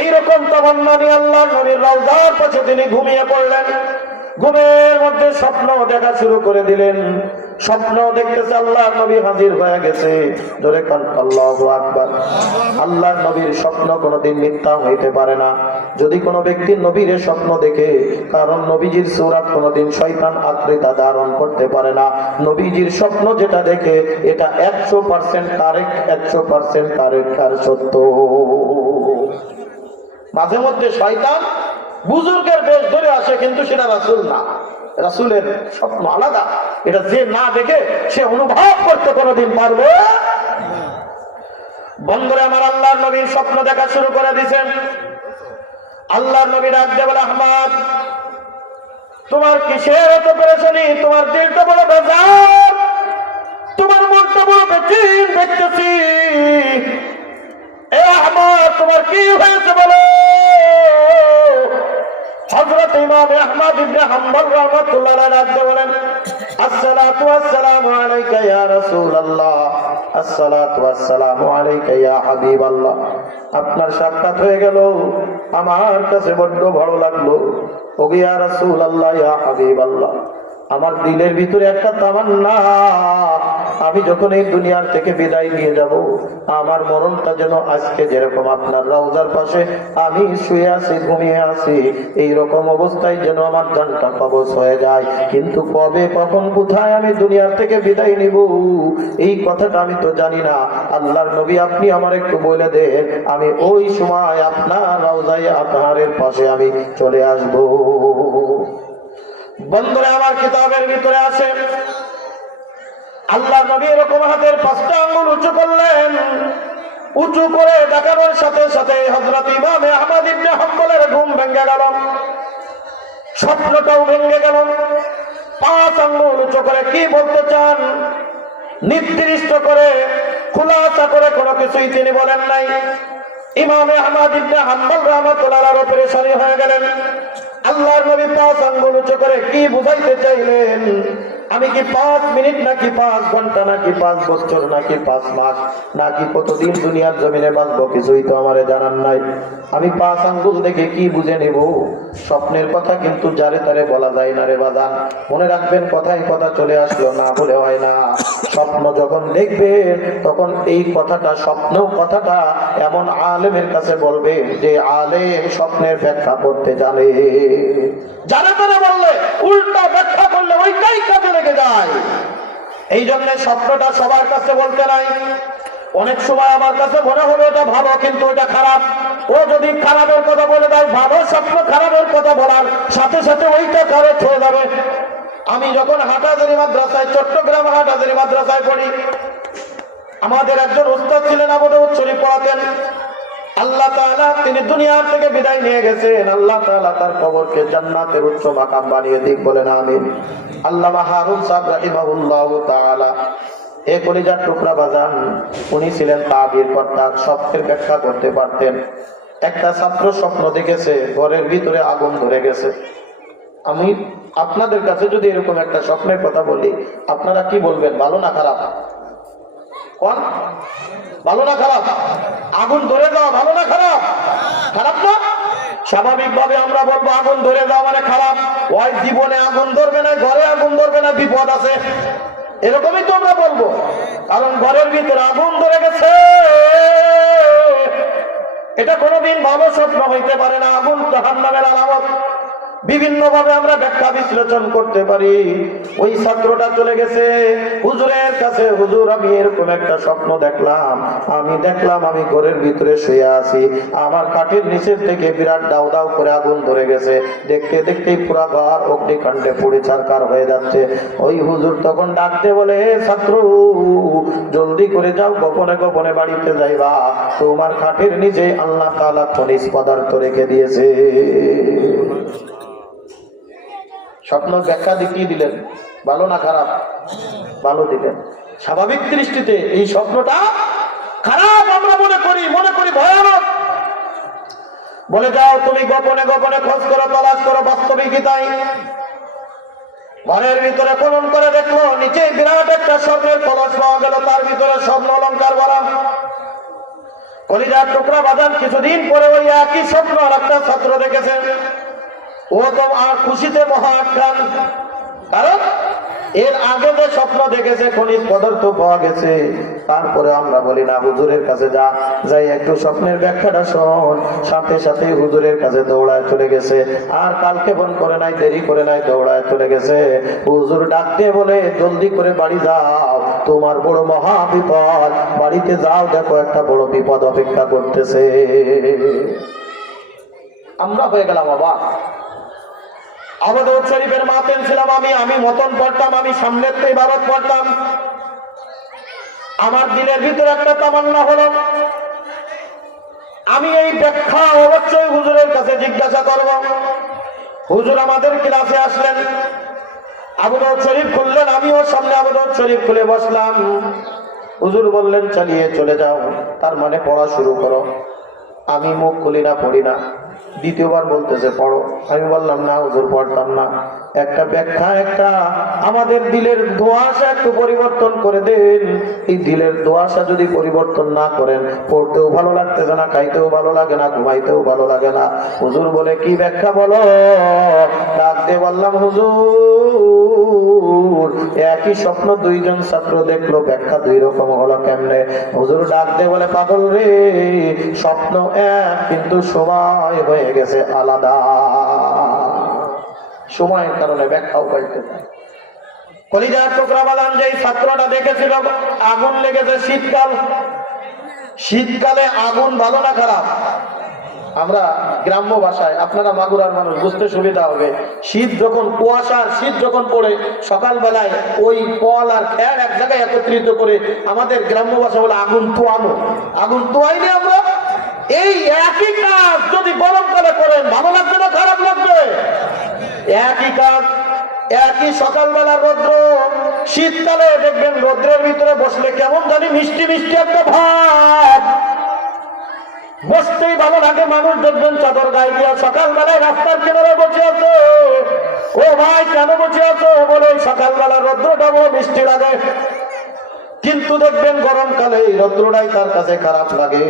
এইরকম তামান্না নিয়ে আল্লাহ নবীর রওজার পাশে তিনি ঘুমিয়ে পড়লেন। ঘুমের মধ্যে স্বপ্ন দেখা শুরু করে দিলেন। স্বপ্ন দেখতেছে আল্লাহর নবী হাজির হয়ে গেছে। জোরে কান আল্লাহু আকবার। আল্লাহর নবীর স্বপ্ন কোনোদিন মিথ্যা হইতে পারে না। যদি কোনো ব্যক্তি নবীর স্বপ্ন দেখে, কারণ নবীজির সূরাত কোনোদিন শয়তান আকৃতি ধারণ করতে পারে না। নবীজির স্বপ্ন যেটা দেখে এটা 100% কারেক্ট, 100% কারেক্ট আর সত্য। মাঝে মধ্যে শয়তান বুজুর্গের বেশ ধরে আসে, কিন্তু সেটা রাসূল না। রাসূলের স্বপ্ন আলাদা, এটা যে না দেখে সে অনুভব করতে কোনোদিন পারবে। বন্ধুরা আমার, আল্লাহর নবীর স্বপ্ন দেখা শুরু করে দিয়েছেন। আল্লাহর নবী ডাক দিয়ে বলে, আহমদ তোমার কিসের এত পেরেশানি? তোমার দিলটা বড় বেজার, তোমার মনটা বড় বেচিন দেখতেছি। এ আহমদ তোমার কি হয়েছে বলো? হযরত ইমাম আহমদ ইবনে হাম্বল রাহমাতুল্লাহ আলাইহি রাতে বলেন, আসসালাতু ওয়াসসালামু আলাইকা ইয়া রাসূলুল্লাহ, আসসালাতু ওয়াসসালামু আলাইকা ইয়া হাবিবাল্লাহ। আপনার সাক্ষাৎ হয়ে গেল, আমার কাছে বড্ড ভালো লাগলো। ও ইয়া রাসূলুল্লাহ, ইয়া হাবিবাল্লাহ, আমার দিলের ভিতরে একটা তামান্না, আমি যখন এই দুনিয়ার থেকে বিদায় নিয়ে যাব, আমার মরণটা যেন আজকে যেরকম আপনার রওজার পাশে আমি শুয়ে আছি, ঘুমিয়ে আছি, এইরকম অবস্থায় যেন আমার জানটা কবজ হয়ে যায়। কিন্তু কবে, কখন, কোথায় আমি দুনিয়ার থেকে বিদায় নিব, এই কথাটা আমি তো জানি না। আল্লাহর নবী আপনি আমার একটু বলে দেন, আমি ওই সময় আপনার রওজায়ে আতহারের পাশে আমি চলে আসব। বন্ধুরা আমার, কিতাবের ভিতরে আছে আল্লাহ নবী এরকম হাতের 5টা আঙ্গুল উঁচু করলেন। উঁচু করে দেখানোর সাথে সাথে হযরত ইমাম আহমদ ইবনে হাম্বলের ঘুম ভেঙে গেল, স্বপ্নটাও ভেঙে গেল। 5 আঙ্গুল উঁচু করে কি বলতে চান নির্দিষ্ট করে খুলাসা করে কোনো কিছুই তিনি বলেন নাই। ইমাম আহমদ ইবনে হাম্বল রাহমাতুল্লাহ আলাইহি পেরেশানি হয়ে গেলেন। আল্লাহর নবী 5 আঙ্গুল উঁচু করে কি বুঝাইতে চাইলেন? আমি কি 5 মিনিট নাকি 5 ঘন্টা নাকি 5 বছর নাকি 5 মাস নাকি কতদিন দুনিয়ার জমিনে বাঁচবো কিছুই তো আমারে জানান নাই। আমি 5 আঙ্গুল দেখে কি বুঝে নিব? স্বপ্নের কথা কিন্তু যারে তারে বলা যায় না রে বাজান। মনে রাখবেন, কথাই কথা চলে আসলো, না বলে হয় না। স্বপ্ন যখন দেখবেন তখন এই কথাটা, স্বপ্ন কথাটা এমন আলেমের কাছে বলবে যে আলেম স্বপ্নের ব্যাখ্যা করতে জানে। যারা তারা বললে, উল্টা ব্যাখ্যা করলে ওইটাই কাজে লেগে যায়। এই জন্য স্বপ্নটা সবার কাছে বলতে নাই। অনেক সময় আমার কাছে মনে হবে এটা ভালো, কিন্তু এটা খারাপ। ও যদি খারাপের কথা বলে দেয়, ভালো স্বপ্ন খারাপের কথা বলার সাথে সাথে ওইটা খারাপ হয়ে যাবে। আমি যখন হাটাজারি মাদ্রাসায়, চট্টগ্রাম হাটাজারি মাদ্রাসায় পড়ি, আমাদের একজন উস্তাদ ছিলেন, আবু দাউদ শরীফ পড়াতেন। আল্লাহ তাআলা তিনি দুনিয়ার থেকে বিদায় নিয়ে গেছেন। আল্লাহ তাআলা তার কবরকে জান্নাতের উচ্চ মাকাম বানিয়ে দিক, বলেন আমিন। আল্লামা হারুন সাহেব রাহিমাহুল্লাহ তাআলা, এ কলিজার টুকরা বাজান, উনি ছিলেন তাবির কর্তা, স্বপ্নের ব্যাখ্যা করতে পারতেন। একটা ছাত্র স্বপ্ন দেখেছে ঘরের ভিতরে আগুন ধরে গেছে। আমি আপনাদের কাছে যদি এরকম একটা স্বপ্নের কথা বলি, আপনারা কি বলবেন? ভালো না খারাপ? কোন ভালো না খারাপ? আগুন ধরে যাওয়া ভালো না খারাপ? খারাপ না? স্বাভাবিকভাবে আমরা বলবো আগুন ধরে যাওয়া মানে খারাপ। ওই জীবনে আগুন ধরবে না, ঘরে আগুন ধরবে না, বিপদ আছে, এরকমই তো আমরা বলবো। কারণ ঘরের ভিতরে আগুন ধরে গেছে, এটা কোনোদিন ভালো স্বপ্ন হইতে পারে না। আগুন জাহান্নামের আলামত। বিভিন্ন ভাবে আমরা ব্যাখ্যা বিশ্লেষণ করতে পারি। ওই ছাত্রটা চলে গেছে হুজুরের কাছে, হুজুর আমি এরকম একটা স্বপ্ন দেখলাম, আমি ঘরের ভিতরে শুয়ে আছি, আমার কাঠের নিচের থেকে বিরাট দাউ দাউ করে আগুন ধরে গেছে, দেখতে দেখতেই পুরা ঘর অগ্নিকাণ্ডে পুড়ে ছারখার হয়ে যাচ্ছে। ওই হুজুর তখন ডাকতে বলে, ছাত্র জলদি করে যাও, গোপনে গোপনে বাড়িতে যাইবা, তোমার কাঠের নিচে আল্লাহ তাআলা খনিজ পদার্থ রেখে দিয়েছে। স্বপ্ন ব্যাখ্যা দেখিয়ে দিলেন, ভালো না খারাপ? ভালো দিলেন। স্বাভাবিক দৃষ্টিতে এই স্বপ্নটা খারাপ আমরা মনে করি ভয়ানক। বলে যাও তুমি গোপনে গোপনে খোঁজ করো, তলাশ করো, বাস্তবিকই তাই। ঘরের ভিতরে খনন করে দেখলো নিচে বিরাট একটা স্বর্ণের কলস পাওয়া গেল, তার ভিতরে স্বর্ণ অলংকার ভরা। কলিজার টুকরা বাদাম, কিছুদিন পরে ওই একই স্বপ্ন আর একটা ছাত্র দেখেছে। ও তো আর খুশিতে মহাখান, কারণ এর আগে যে স্বপ্ন দেখেছে খনিজ পদার্থ পাওয়া গেছে। তারপরে আমরা বলি না হুজুরের কাছে যাই একটু স্বপ্নের ব্যাখ্যাটা শোন, সাথে সাথে হুজুরের কাছে দৌড়ায় চলে গেছে। আর কালকে বন করে নাই, দেরি করে নাই, দৌড়ায় চলে গেছে। হুজুর ডাকতে বলে জলদি করে বাড়ি যাও, তোমার বড় মহা বিপদ, বাড়িতে যাও, দেখো একটা বড় বিপদ অপেক্ষা করতেছে। আমরা হয়ে গেলাম বাবা। আবুদাউদ শরীফের মাতেন ছিলাম আমি মতন পড়তাম, আমি সামনের তো ইবারত পড়তাম। আমার দিলের ভিতরে একটা তামান্না হলো, আমি এই ব্যাখ্যা অবশ্যই হুজুরের কাছে জিজ্ঞাসা করব। হুজুর আমাদের ক্লাসে আসলেন, আবুদাউদ শরীফ খুললেন, আমিও সামনে আবুদাউদ শরীফ খুলে বসলাম। হুজুর বললেন চালিয়ে চলে যাও, তার মানে পড়া শুরু করো। আমি মুখ খুলি না, পড়ি না। দ্বিতীয়বার বলতেছে পড়ো, আমি বললাম না হুজুর পড়তাম না। একটা ব্যাখ্যা, একটা আমাদের দিলের দোয়াশা একটু পরিবর্তন করে দেন। এই দিলের দোয়াশা যদি পরিবর্তন না করেন, পড়তেও ভালো লাগতেছে না, খাইতেও ভালো লাগে না, ঘুমাইতেও ভালো লাগে না। হুজুর বলে কি ব্যাখ্যা বলো? ডাক দিয়ে বললাম হুজুর একই স্বপ্ন দুইজন ছাত্র দেখলো, ব্যাখ্যা দুই রকম হলো কেমনে? হুজুর ডাক দিয়ে বলে পাগল রে, স্বপ্ন এক কিন্তু সময় হয়ে গেছে আলাদা, সময়ের কারণে ব্যাখ্যাও পাল্টে যায়। কলিজার টুকরা বাদাম, যে ছাত্রটা দেখেছিল আগুন লেগেছে শীতকালে আগুন ভালো না খারাপ? আমরা গ্রাম্য ভাষায়, আপনারা মাগুরার মানুষ, বুঝতে সুবিধা হবে। শীত যখন কুয়াশার শীত যখন পড়ে, সকালবেলায় ওই ফল আর খ্যার এক জায়গায় একত্রিত করে আমাদের গ্রাম্য ভাষা বলে আগুন তোয়ানো। আগুন তোয়াইনি আমরা। এই একই কাজ যদি গরমকালে করেন, ভালো লাগবে না খারাপ লাগবে? একই কাজ, একই সকালবেলা রৌদ্র, শীতকালে দেখবেন রৌদ্রের ভিতরে বসলে কেমন জানি মিষ্টি মিষ্টি একটা ভাব, বসতেই ভালো লাগে। মানুষ দেখবেন চাদর গায়ে দিয়া সকালবেলায় রাস্তার কিনারে বসে আছে। ও ভাই কেন বসে আছো? বলে সকালবেলা রৌদ্রটা বড় মিষ্টি লাগে। কিন্তু দেখবেন গরমকালে এই রৌদ্রটাই তার কাছে খারাপ লাগে।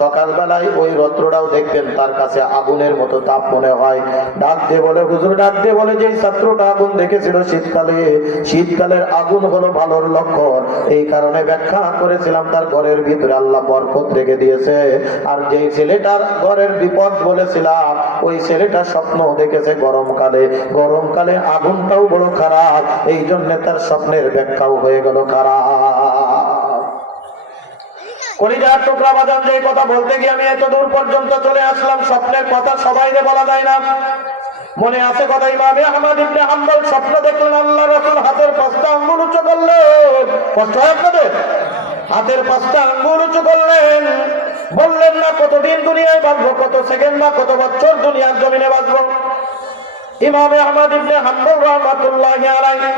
সকালবেলায় ওই রৌদ্রটাও দেখবেন তার কাছে আগুনের মতো তাপ মনে হয়। ডাক দিয়ে বলে হুজুর, ডাক দিয়ে বলে যে ছাত্রটা আগুন দেখেছিল শীতকালের আগুন হলো ভালোর লক্ষণ। এই কারণে ব্যাখ্যা করেছিলাম তার ঘরের ভিতরে আল্লাহ বরকত রেখে দিয়েছে। আর যেই ছেলেটার ঘরের বিপদ বলেছিলাম, ওই ছেলেটা স্বপ্ন দেখেছে গরমকালে আগুনটাও বড় খারাপ, এই জন্য তার স্বপ্নের ব্যাখ্যাও হয়ে গেল খারাপ। কলিজার টুকরা বাদাম, যে কথা বলতে গিয়ে আমি এত দূর পর্যন্ত চলে আসলাম। স্বপ্নের কথা সবাইকে বলা যায় না। মনে আছে কথা, ইমাম আহমদ ইবনে হাম্বল স্বপ্ন দেখলেন আল্লাহ রাসূল হাতের 5টা আঙ্গুল উঁচু করলেন। কষ্ট হয় আপনাদের? হাতের 5টা আঙ্গুল উঁচু করলেন, বললেন না কতদিন দুনিয়ায় বাঁচবো, কত সেকেন্ড বা কত বছর দুনিয়ার জমিনে বাঁচবো। ইমাম আহমদ ইবনে হাম্বল রাহমাতুল্লাহি আলাইহি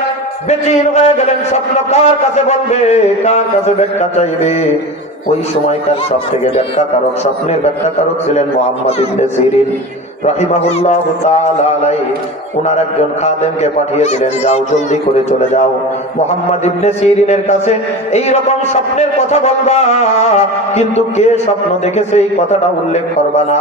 বেচিন হয়ে গেলেন। স্বপ্ন কার কাছে বলবে, কার কাছে ব্যাখ্যা চাইবে? ওই সময়কার সব থেকে ব্যাখ্যাকারক, স্বপ্নের ব্যাখ্যাকারক ছিলেন মুহাম্মদ ইবনে সিরিন রাহিমাহুল্লাহু তাআলা আলাইহি। উনার একজন খাদেমকে পাঠিয়ে দিলেন, যাও জলদি করে চলে যাও মুহাম্মদ ইবনে সিরিনের কাছে, এই রকম স্বপ্নের কথা বলবা, কিন্তু কে স্বপ্ন দেখেছে এই কথাটা উল্লেখ করবা না,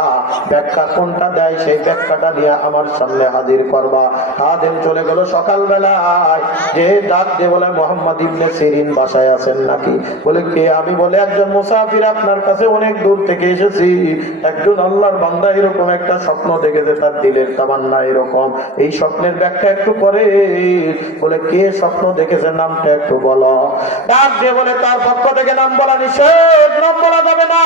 ব্যাখ্যা কোনটা দেয় সেই ব্যাখ্যাটা নিয়ে আমার সামনে হাজির করবা। খাদেম চলে গেল সকালবেলায়, যে ডাক দিয়ে বলে মুহাম্মদ ইবনে সিরিন বাসায় আছেন নাকি? বলে কে? আমি বলে একজন মুসাফির, আপনার কাছে অনেক দূর থেকে এসেছি, একজন আল্লাহর বান্দা এরকম একটা স্বপ্ন দেখেছে, তার দিলের তামান্না এরকম। এই স্বপ্নের ব্যাখ্যা একটু করে বলে, কে স্বপ্ন দেখেছে নামটা একটু বলো। ডাক দিয়ে বলে, তার পক্ষ থেকে নাম বলা নিষেধ, নাম বলা যাবে না।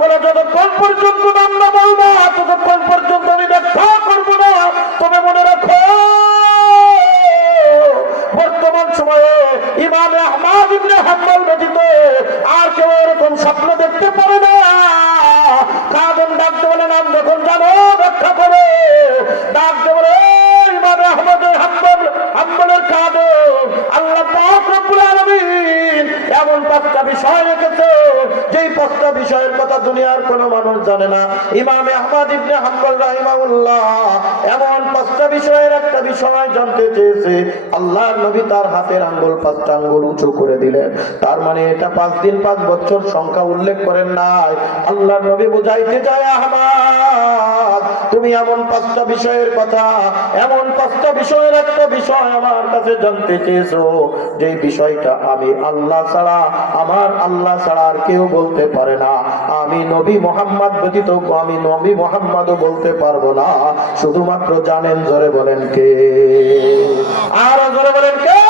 বলে, যতক্ষণ পর্যন্ত নাম না বলবো ততক্ষণ পর্যন্ত আমি ব্যাখ্যা করবো না। তবে মনে রাখো, বর্তমান সময়ে ইমাম আহমদ ইবনে হাম্বল ব্যতীত আর কেউ এরকম স্বপ্ন দেখতে পারে না। কাদম ডাকতে বলে, নাম যখন জানো ব্যাখ্যা করো। ডাকতে বলে, ইমাম আহমদ হাম্বলের কাদম আল্লাহ পাক রব্বুল আলামিন এমন 5টা বিষয় রেখেছে, যেই 5টা বিষয়ের কথা দুনিয়ার কোনো মানুষ জানে না। ইমাম আহমদ ইবনে হাম্বল রাহিমাহুল্লাহ এমন 5টা বিষয়ের একটা বিষয় জানতে চেয়েছে। আল্লাহর নবী তার হাতের আঙ্গুল 5টা আঙ্গুল উঁচু করে দিলেন। তার মানে এটা 5 দিন 5 বছর সংখ্যা উল্লেখ করেন নাই। আল্লাহর নবী বুঝাইতে যায়, আহমদ তুমি এমন 5টা বিষয়ের কথা, এমন 5টা বিষয়ের একটা বিষয় আমার কাছে জানতে চেয়েছো, যে বিষয়টা আমি আল্লাহ ছাড়া, আমার আল্লাহ ছাড়া আর কেউ বলতে পারে না। আমি নবী মোহাম্মদ ব্যতীত আমি নবী মোহাম্মদও বলতে পারবো না। শুধুমাত্র জানেন, জোরে বলেন কে? আর জোরে বলেন কে?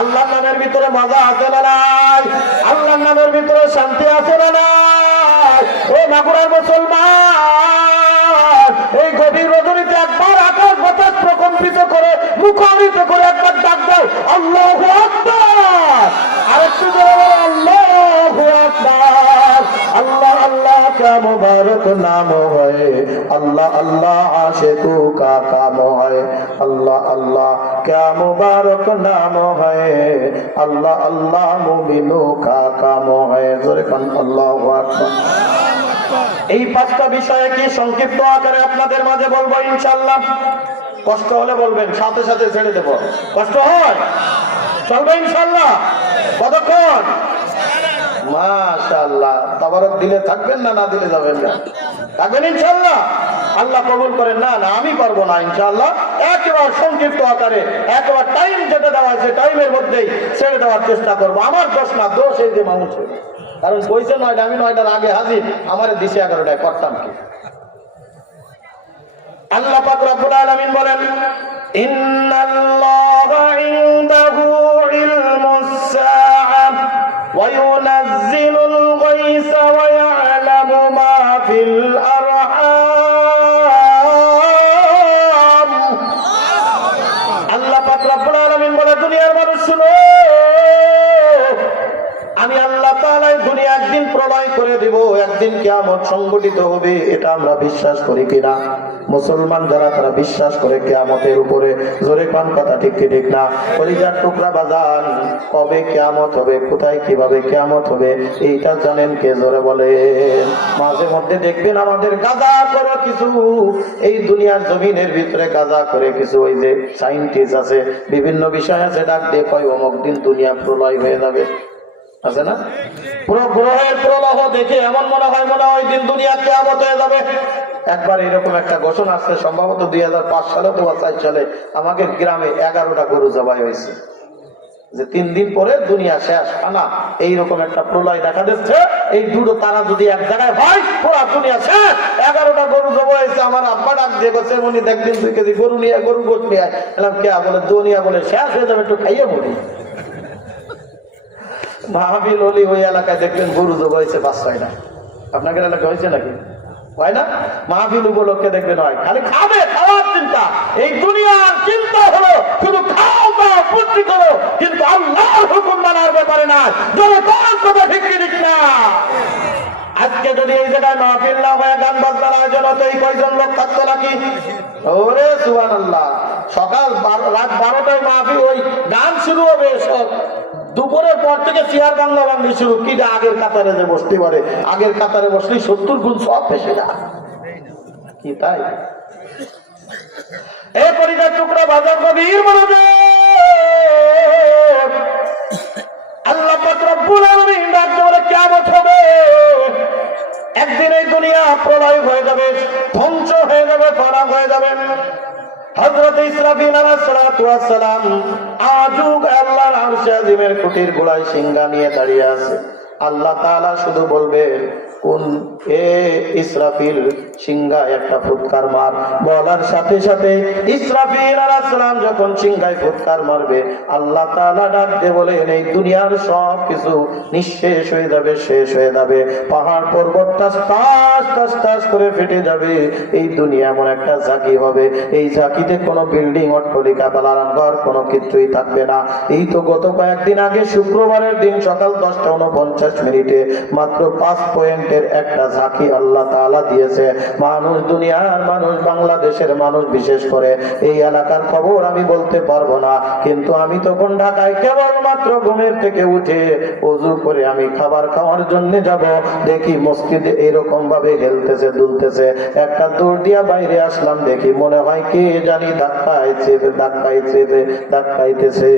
আল্লাহর নামের ভিতরে মজা আছে না নাই? আল্লাহর নামের ভিতরে শান্তি আছে না নাই? ও মাগুরার মুসলমান, এই গভীর রজনীতে একবার আকাশ বাতাস প্রকম্পিত করে, মুখরিত করে একবার ডাক দাও, আল্লাহু আকবার। আরেকটু জোরে বলো, আল্লাহু আকবার। अल्लाह अल्लाह क्या मुबारक नाम है, अल्लाह अल्लाह आशिकू का काम है, अल्लाह अल्लाह क्या मुबारक नाम है, अल्लाह अल्लाह मुमिनों का काम है। जोरे कान अल्लाहु আকবার। এই 5টা বিষয়ে কি সংক্ষিপ্ত আকারে আপনাদের মাঝে বলবো ইনশাআল্লাহ। কষ্ট হলে বলবেন, সাথে সাথে ছেড়ে দেব। কষ্ট হয় চলবে ইনশাআল্লাহ। কতক্ষণ? মাশাআল্লাহ। তাবারক দিলে থাকবেন না, না দিলে যাবেন না? থাকবেন ইনশাআল্লাহ। আল্লাহ কবুল করেন। না না, আমি পারবো না ইনশাআল্লাহ। একেবারে সংক্ষিপ্ত আকারে, একেবারে টাইম যেটা দেওয়া আছে টাইমের মধ্যেই ছেড়ে দেওয়ার চেষ্টা করবো। আমার দোষ না, দোষ এই যে মানুষের। কারণ কইছে 9টা, আমি 9টার আগে হাজির, আমার দিছে 11টায়, করতাম কি? আল্লাহ পাক রব্বুল আলামিন বলেন, ইন্নাল্লাহা ইনদাহু ইলমুস সাআহ ওয়া ইউনাজ্জিলুল গায়সা ওয়া ইয়ালামু মা ফিল আরহাম। আল্লাহ পাক রব্বুল আলামিন বলে, দুনিয়ার মানুষ শুনো, আমি আল্লাহ তাআলা দুনিয়া একদিন প্রলয় করে দিব, একদিন কিয়ামত সংঘটিত হবে। এটা আমরা বিশ্বাস করি কিনা? মুসলমান যারা তারা বিশ্বাস করে কিয়ামতের উপরে। জোরে কোন কথা ঠিক কি ঠিক না? কলিজার টুকরা বাজান, কবে কিয়ামত হবে, কোথায় কিভাবে কিয়ামত হবে, এইটা জানেন কে? জোরে বলেন। মাঝে মধ্যে দেখবেন আমাদের গাজা করে কিছু, এই দুনিয়ার জমিনের ভিতরে গাজা করে কিছু ওই যে সায়েন্টিস্ট আছে, বিভিন্ন বিষয় আছে, ডাক দিয়ে কয় অমুক দিন দুনিয়া প্রলয় হয়ে যাবে, আছে না? পুরো গ্রহের প্রলয় দেখে এমন মনে হয় দিন দুনিয়া কিয়ামত হয়ে যাবে। একবার এরকম একটা ঘোষণা আসছে, সম্ভবত 2005 সালে অথবা 4 সালে আমাদের গ্রামে 11টা গরু জবাই হয়েছে, যে 3 দিন পরে দুনিয়া শেষ। না, এইরকম একটা প্রলয় দেখা দিচ্ছে। এই দুটো তারা যদি এক জায়গায় হয়, পুরো দুনিয়া শেষ। 11টা গরু জবাই হয়েছে। আমার আব্বা ডাক দিয়ে বলছে, উনি দেখদিন 2 কেজি গরু নিয়ে, গরু গোশ নিয়ে এলাম। কে বলে, দুনিয়া বলে শেষ হয়ে যাবে, একটু খাইয়ে মরি। মাহফিল হলি ওই এলাকায় দেখবেন গরু জবাই হয়েছে 5-6টা। আপনাদের এলাকা হয়েছে নাকি? হয় না? মাহফিল উপলক্ষে দেখবেন হয়, খালি খাবে, খাওয়ার চিন্তা। এই দুনিয়ার চিন্তা হলো শুধু খাও দাও পুষ্টি করো, কিন্তু আল্লাহর হুকুম মানার ব্যাপারে না। যদি কোন কথা ঠিক ঠিক না। আজকে যদি এই জায়গায় মাহফিল না হয়, গান বাজনার আয়োজন হতো, এই কয়জন লোক থাকতো নাকি? ওরে সুবহানাল্লাহ। সকাল রাত 12টায় মাহফিল, ওই গান শুরু হবে, সব দুপুরের পর থেকে চেয়ার বাংলা বাংলি শুরু। কি আগের কাতারে যে বসতে পারে, আগের কাতারে বসলেই 70 গুণ সব পেশে না কি? তাই এই পরিবার টুকরা বাজার গভীর মনোযোগ। আল্লাহ পাক রব্বুল আলামিন ডাক দিয়ে কিয়ামত হবে, একদিন এই দুনিয়া প্রলয় হয়ে যাবে, ধ্বংস হয়ে যাবে, ফারাক হয়ে যাবে। হযরত ইসরাফিল আলাইহিস সালাতু ওয়াস সালাম আজুক আল্লাহর আরশে আজিমের খুঁটির গোড়ায় সিংহা নিয়ে দাঁড়িয়ে আছে। আল্লাহ তাআলা শুধু বলবে কোন এ ইসরাফিল সিংহায় একটা ফুৎকার মার। বলার সাথে সাথে ইসরাফিল আলাইহিস সালাম যখন সিংহায় ফুৎকার মারবে, আল্লাহ তাআলা ডাক দিয়ে বলেন এই দুনিয়ার সব কিছু নিঃশেষ হয়ে যাবে, শেষ হয়ে যাবে। পাহাড় পর্বত টাস টাস টাস টাস করে ফেটে যাবে। এই দুনিয়া এমন একটা ঝাঁকি হবে, এই ঝাঁকিতে কোনো বিল্ডিং অট্টালিকা পালান ঘর কোনো কিছুই থাকবে না। এই তো গত কয়েকদিন আগে শুক্রবারের দিন সকাল 10:49 মাত্র 5 পয়েন্টের একটা ঝাঁকি আল্লাহ তাআলা দিয়েছে। মানুষ, দুনিয়ার মানুষ, বাংলাদেশের মানুষ বিশেষ করে এই এলাকার খবর আমি বলতে পারবো না, কিন্তু আমি তখন ঢাকায় কেবলমাত্র ঘুমের থেকে উঠে ওযু করে আমি খাবার খাওয়ার জন্য যাব, দেখি মসজিদে এরকম ভাবে হেলতেছে দুলতেছে। একটা দৌড় দিয়া বাইরে আসলাম, দেখি মনে হয় কে জানি ধাক্কাইতেছে।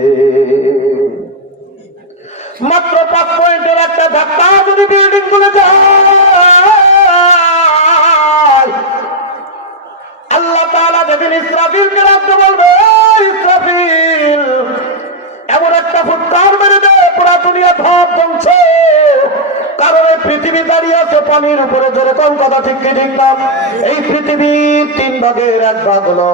মাত্র 5 পয়েন্টের একটা ধাক্কা যদি বিল্ডিং তুলে যায়, আল্লাহ তাআলা যেদিন ইসরাফিলকে রাখতে বলবে, ইসরাফিল এমন একটা ফুৎকার মেরে দে পুরা দুনিয়া ধপ ধ্বংস। কারণ এই পৃথিবী দাঁড়িয়ে আছে পানির উপরে, যেরকম কথা ঠিক কি ঠিক না? এই পৃথিবীর 3 ভাগের 1 ভাগ হলো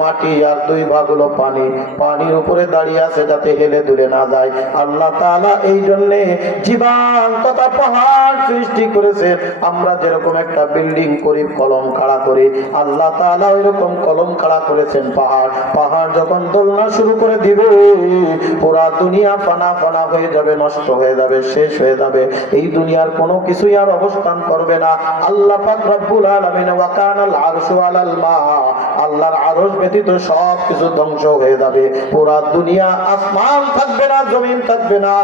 মাটি আর 2 ভাগ হলো পানি। পানির উপরে দাঁড়িয়ে আছে যাতে হেলে দুলে না যায়। আল্লাহ তাআলা এই জন্যে জীবান তথা পাহাড় সৃষ্টি করেছেন। আমরা যেরকম একটা বিল্ডিং করি, কলম খাড়া করি, আল্লাহ তাআলা ওইরকম কলম খাড়া করেছেন পাহাড়। পাহাড় যখন দোলনা শুরু করে দিবে, পুরা দুনিয়া ফানা ফানা হয়ে যাবে, নষ্ট হয়ে যাবে, শেষ হয়ে যাবে। এই দুনিয়ার কোনো কিছুই আর অবস্থান করবে না। আল্লাহ পাক রব্বুল আলামিন ওয়া কানাল আরশু আলাল মা, আল্লাহর আরশ ব্যতীত সব কিছু ধ্বংস হয়ে যাবে। পুরা দুনিয়া, আসমান থাকবে না, জমিন থাকবে না,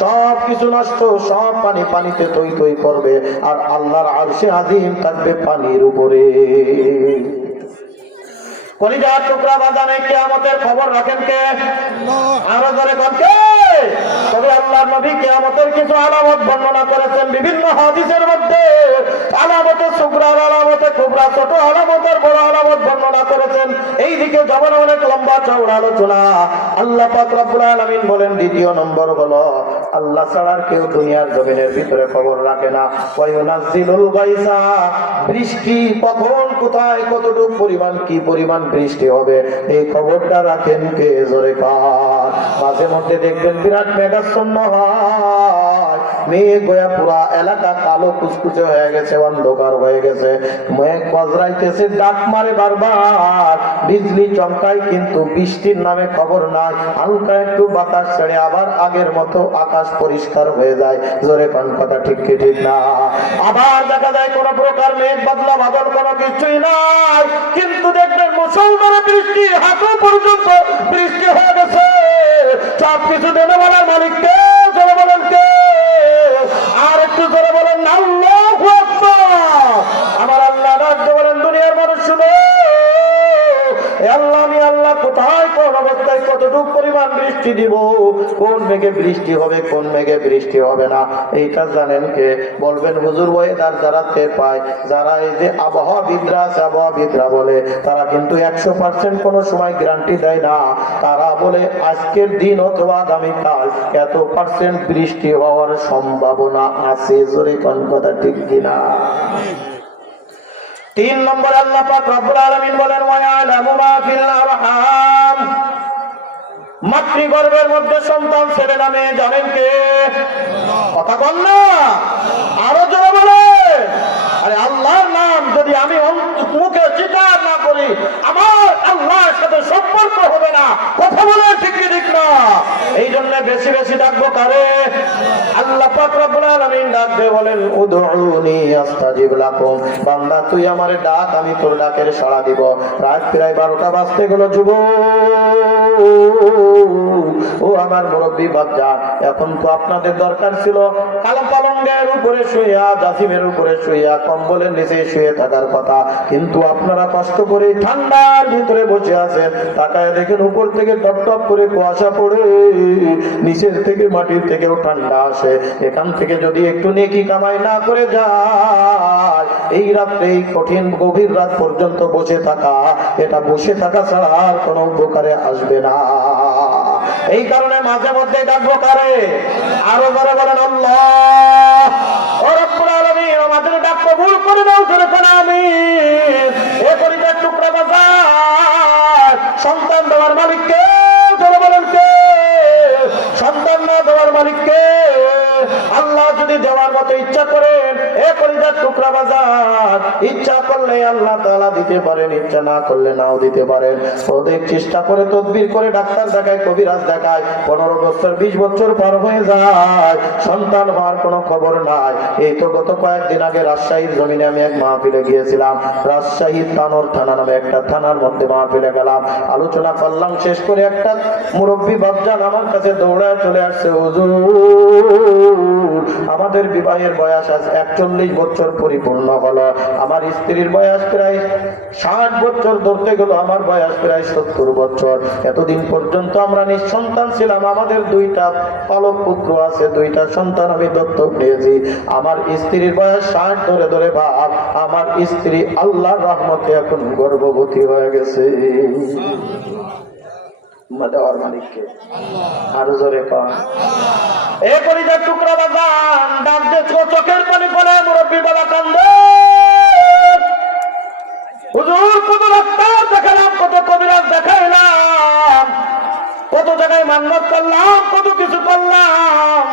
সব কিছু নষ্ট, সব পানি পানিতে থই থই করবে। আর আল্লাহর আরশে আজিম থাকবে পানির উপরে। কলিজার টুকরা বাজানে কিয়ামতের খবর রাখেন কে? আরো জোরে কোন কে? তবে আল্লাহর নবী কিয়ামতের কিছু আলামত বর্ণনা করেছেন বিভিন্ন হাদিসের মধ্যে। আলামতে সুগরা, আলামতে কুবরা, ছোট আলামতের বড় আলামত বর্ণনা করেছেন। এই দিকে যেমন অনেক লম্বা চওড়া আলোচনা। আল্লাহ পাক রব্বুল আলামিন বলেন, দ্বিতীয় নম্বর হলো আল্লাহ ছাড়া কেউ দুনিয়ার জমিনের ভিতরে খবর রাখে না। ওয়া ইউনাজ্জিলুল গায়সা, বৃষ্টি কখন, কোথায়, কতটুকু পরিমাণ, কি পরিমাণ বৃষ্টি হবে, এই খবরটা রাখেন কে? জোরে কার? মাঝে মধ্যে দেখবেন বিরাট মেঘাচ্ছন্ন হয়, মেঘ হয়ে পুরা এলাকা কালো কুচকুচে হয়ে গেছে, অন্ধকার হয়ে গেছে, মেঘ বজ্রাইতেছে, ডাক মারে বারবার, বিজলি চমকায়, কিন্তু বৃষ্টির নামে খবর নাই। হালকা একটু বাতাস ছেড়ে আবার আগের মতো আকাশ পরিষ্কার হয়ে যায়। জোরে কোন কথা ঠিক কি ঠিক না? আবার দেখা যায় কোন প্রকার মেঘ বাদলা বাদল কোনো কিছুই নাই, কিন্তু দেখবেন মুসলমানের বৃষ্টি হাঁটু পর্যন্ত বৃষ্টি হয়ে গেছে। সব কিছু দেবে বলার মালিক কে? জোরে বলেন কে? আর একটু জোরে বলেন আল্লাহু আকবার। আমার আল্লাহ ডাকতে বলেন, দুনিয়ার মানুষ শুনে আল্লাহ, আমি আল্লাহ কোথায়, কোন অবস্থায়, কতটুকু পরিমাণ বৃষ্টি দিব, কোন মেঘে বৃষ্টি হবে, কোন মেঘে বৃষ্টি হবে না, এইটা জানেন কে? বলবেন হুজুর ওয়েদার যারা টের পায়, যারা এই যে আবহাওয়াবিদরা আছে, আবহাওয়াবিদরা বলে তারা কিন্তু 100% কোনো সময় গ্যারান্টি দেয় না। তারা বলে আজকের দিন অথবা আগামীকাল এত % বৃষ্টি হওয়ার সম্ভাবনা আছে। জোরে কোন কথা ঠিক কিনা? 3 নম্বর আল্লাহ পাক রব্বুল আলামিন বলেন, ওয়া ইয়ালামু মা ফিল আরহাম, মাতৃগর্ভের মধ্যে সন্তান ছেলে না মেয়ে জানেন কে? কথা বল না, আরো জোরে বলেন। আরে আল্লাহর নাম যদি আমি মুখে স্বীকার না করি, আমার আল্লাহর সাথে সম্পর্ক হবে না। কথা বলে ঠিক কি ঠিক না? এই জন্য বেশি বেশি ডাকবো কারে? আল্লাহ পাক রব্বুল আলামিন ডাক দিয়ে বলেন, উদউনি আস্তাজিব লাকুম, বান্দা তুই আমারে ডাক, আমি তোর ডাকের সাড়া দিব। রাত প্রায় 12টা বাজতে গেল। ও আমার মুরব্বী বাপজান, এখন তো আপনাদের দরকার ছিল কালো পালঙ্গের উপরে শুইয়া, জাসিমের উপরে শুইয়া, কম্বলের নিচে শুয়ে থাকার কথা, কিন্তু আপনারা কষ্ট করে ঠান্ডার ভিতরে বসে আছেন। তাকায় দেখেন উপর থেকে টপ টপ করে কুয়াশা পড়ে, নিচের থেকে মাটির থেকেও ঠান্ডা আসে। এখান থেকে যদি একটু নেকি কামাই না করে যায়, এই রাত্রে, এই কঠিন গভীর রাত পর্যন্ত বসে থাকা, এটা বসে থাকা ছাড়া আর কোনো উপকারে আসবে না। এই কারণে মাঝে মধ্যে ডাকবো কারে? আরো বড় বলেন আল্লাহ। ও রব্বুল আলামিন আমাদের ডাক কবুল করে দাও, জোরে করে আমিন। এ পরিবার টুকরা বাজার সন্তান দেওয়ার মালিক কে? জোরে বলেন কে? সন্তান না দেওয়ার মালিক কে? আল্লাহ যদি দেওয়ার মতো ইচ্ছা করেন, এ পরিবার টুকরা বাজার ইচ্ছা করলে আল্লাহ তাআলা দিতে পারেন, ইচ্ছা না করলে নাও দিতে পারেন। ওদের চেষ্টা করে তদবির করে ডাক্তার দেখায়, কবিরাজ দেখায়, 15 বছর 20 বছর পার হয়ে যায়, সন্তান হওয়ার কোনো খবর নাই। এই তো গত কয়েকদিন আগে রাজশাহীর জমিনে আমি এক মাহফিলে গিয়েছিলাম। রাজশাহীর তানোর থানা নামে একটা থানার মধ্যে মাহফিলে গেলাম, আলোচনা করলাম। শেষ করে একটা মুরব্বী বাপজান আমার কাছে দৌড়ায় চলে আসছে, হুজুর আমাদের বিবাহের বয়স আজ 41 বছর পরিপূর্ণ হলো, আমার স্ত্রীর বয়স প্রায় 60 বছর, ধরতে গেল আমার বয়স প্রায় 70 বছর। এতদিন পর্যন্ত আমরা নিঃসন্তান ছিলাম, আমাদের 2টা পালক পুত্র আছে, 2টা সন্তান আমি দত্তক নিয়েছি। আমার স্ত্রীর বয়স 60 ধরে ধরে ভাব, আমার স্ত্রী আল্লাহর রহমতে এখন গর্ভবতী হয়ে গেছে। দেওয়ার মালিককে আরো জোরে পান। এ পরিবার টুকরা বাজান ডাক দিয়ে চোখের পানি ফেলে মুরব্বী বাবা কান্দে, হুজুর কত ডাক্তার দেখালাম, কত কবিরাজ দেখাইলাম, কত জায়গায় মান্যত করলাম, কত কিছু করলাম,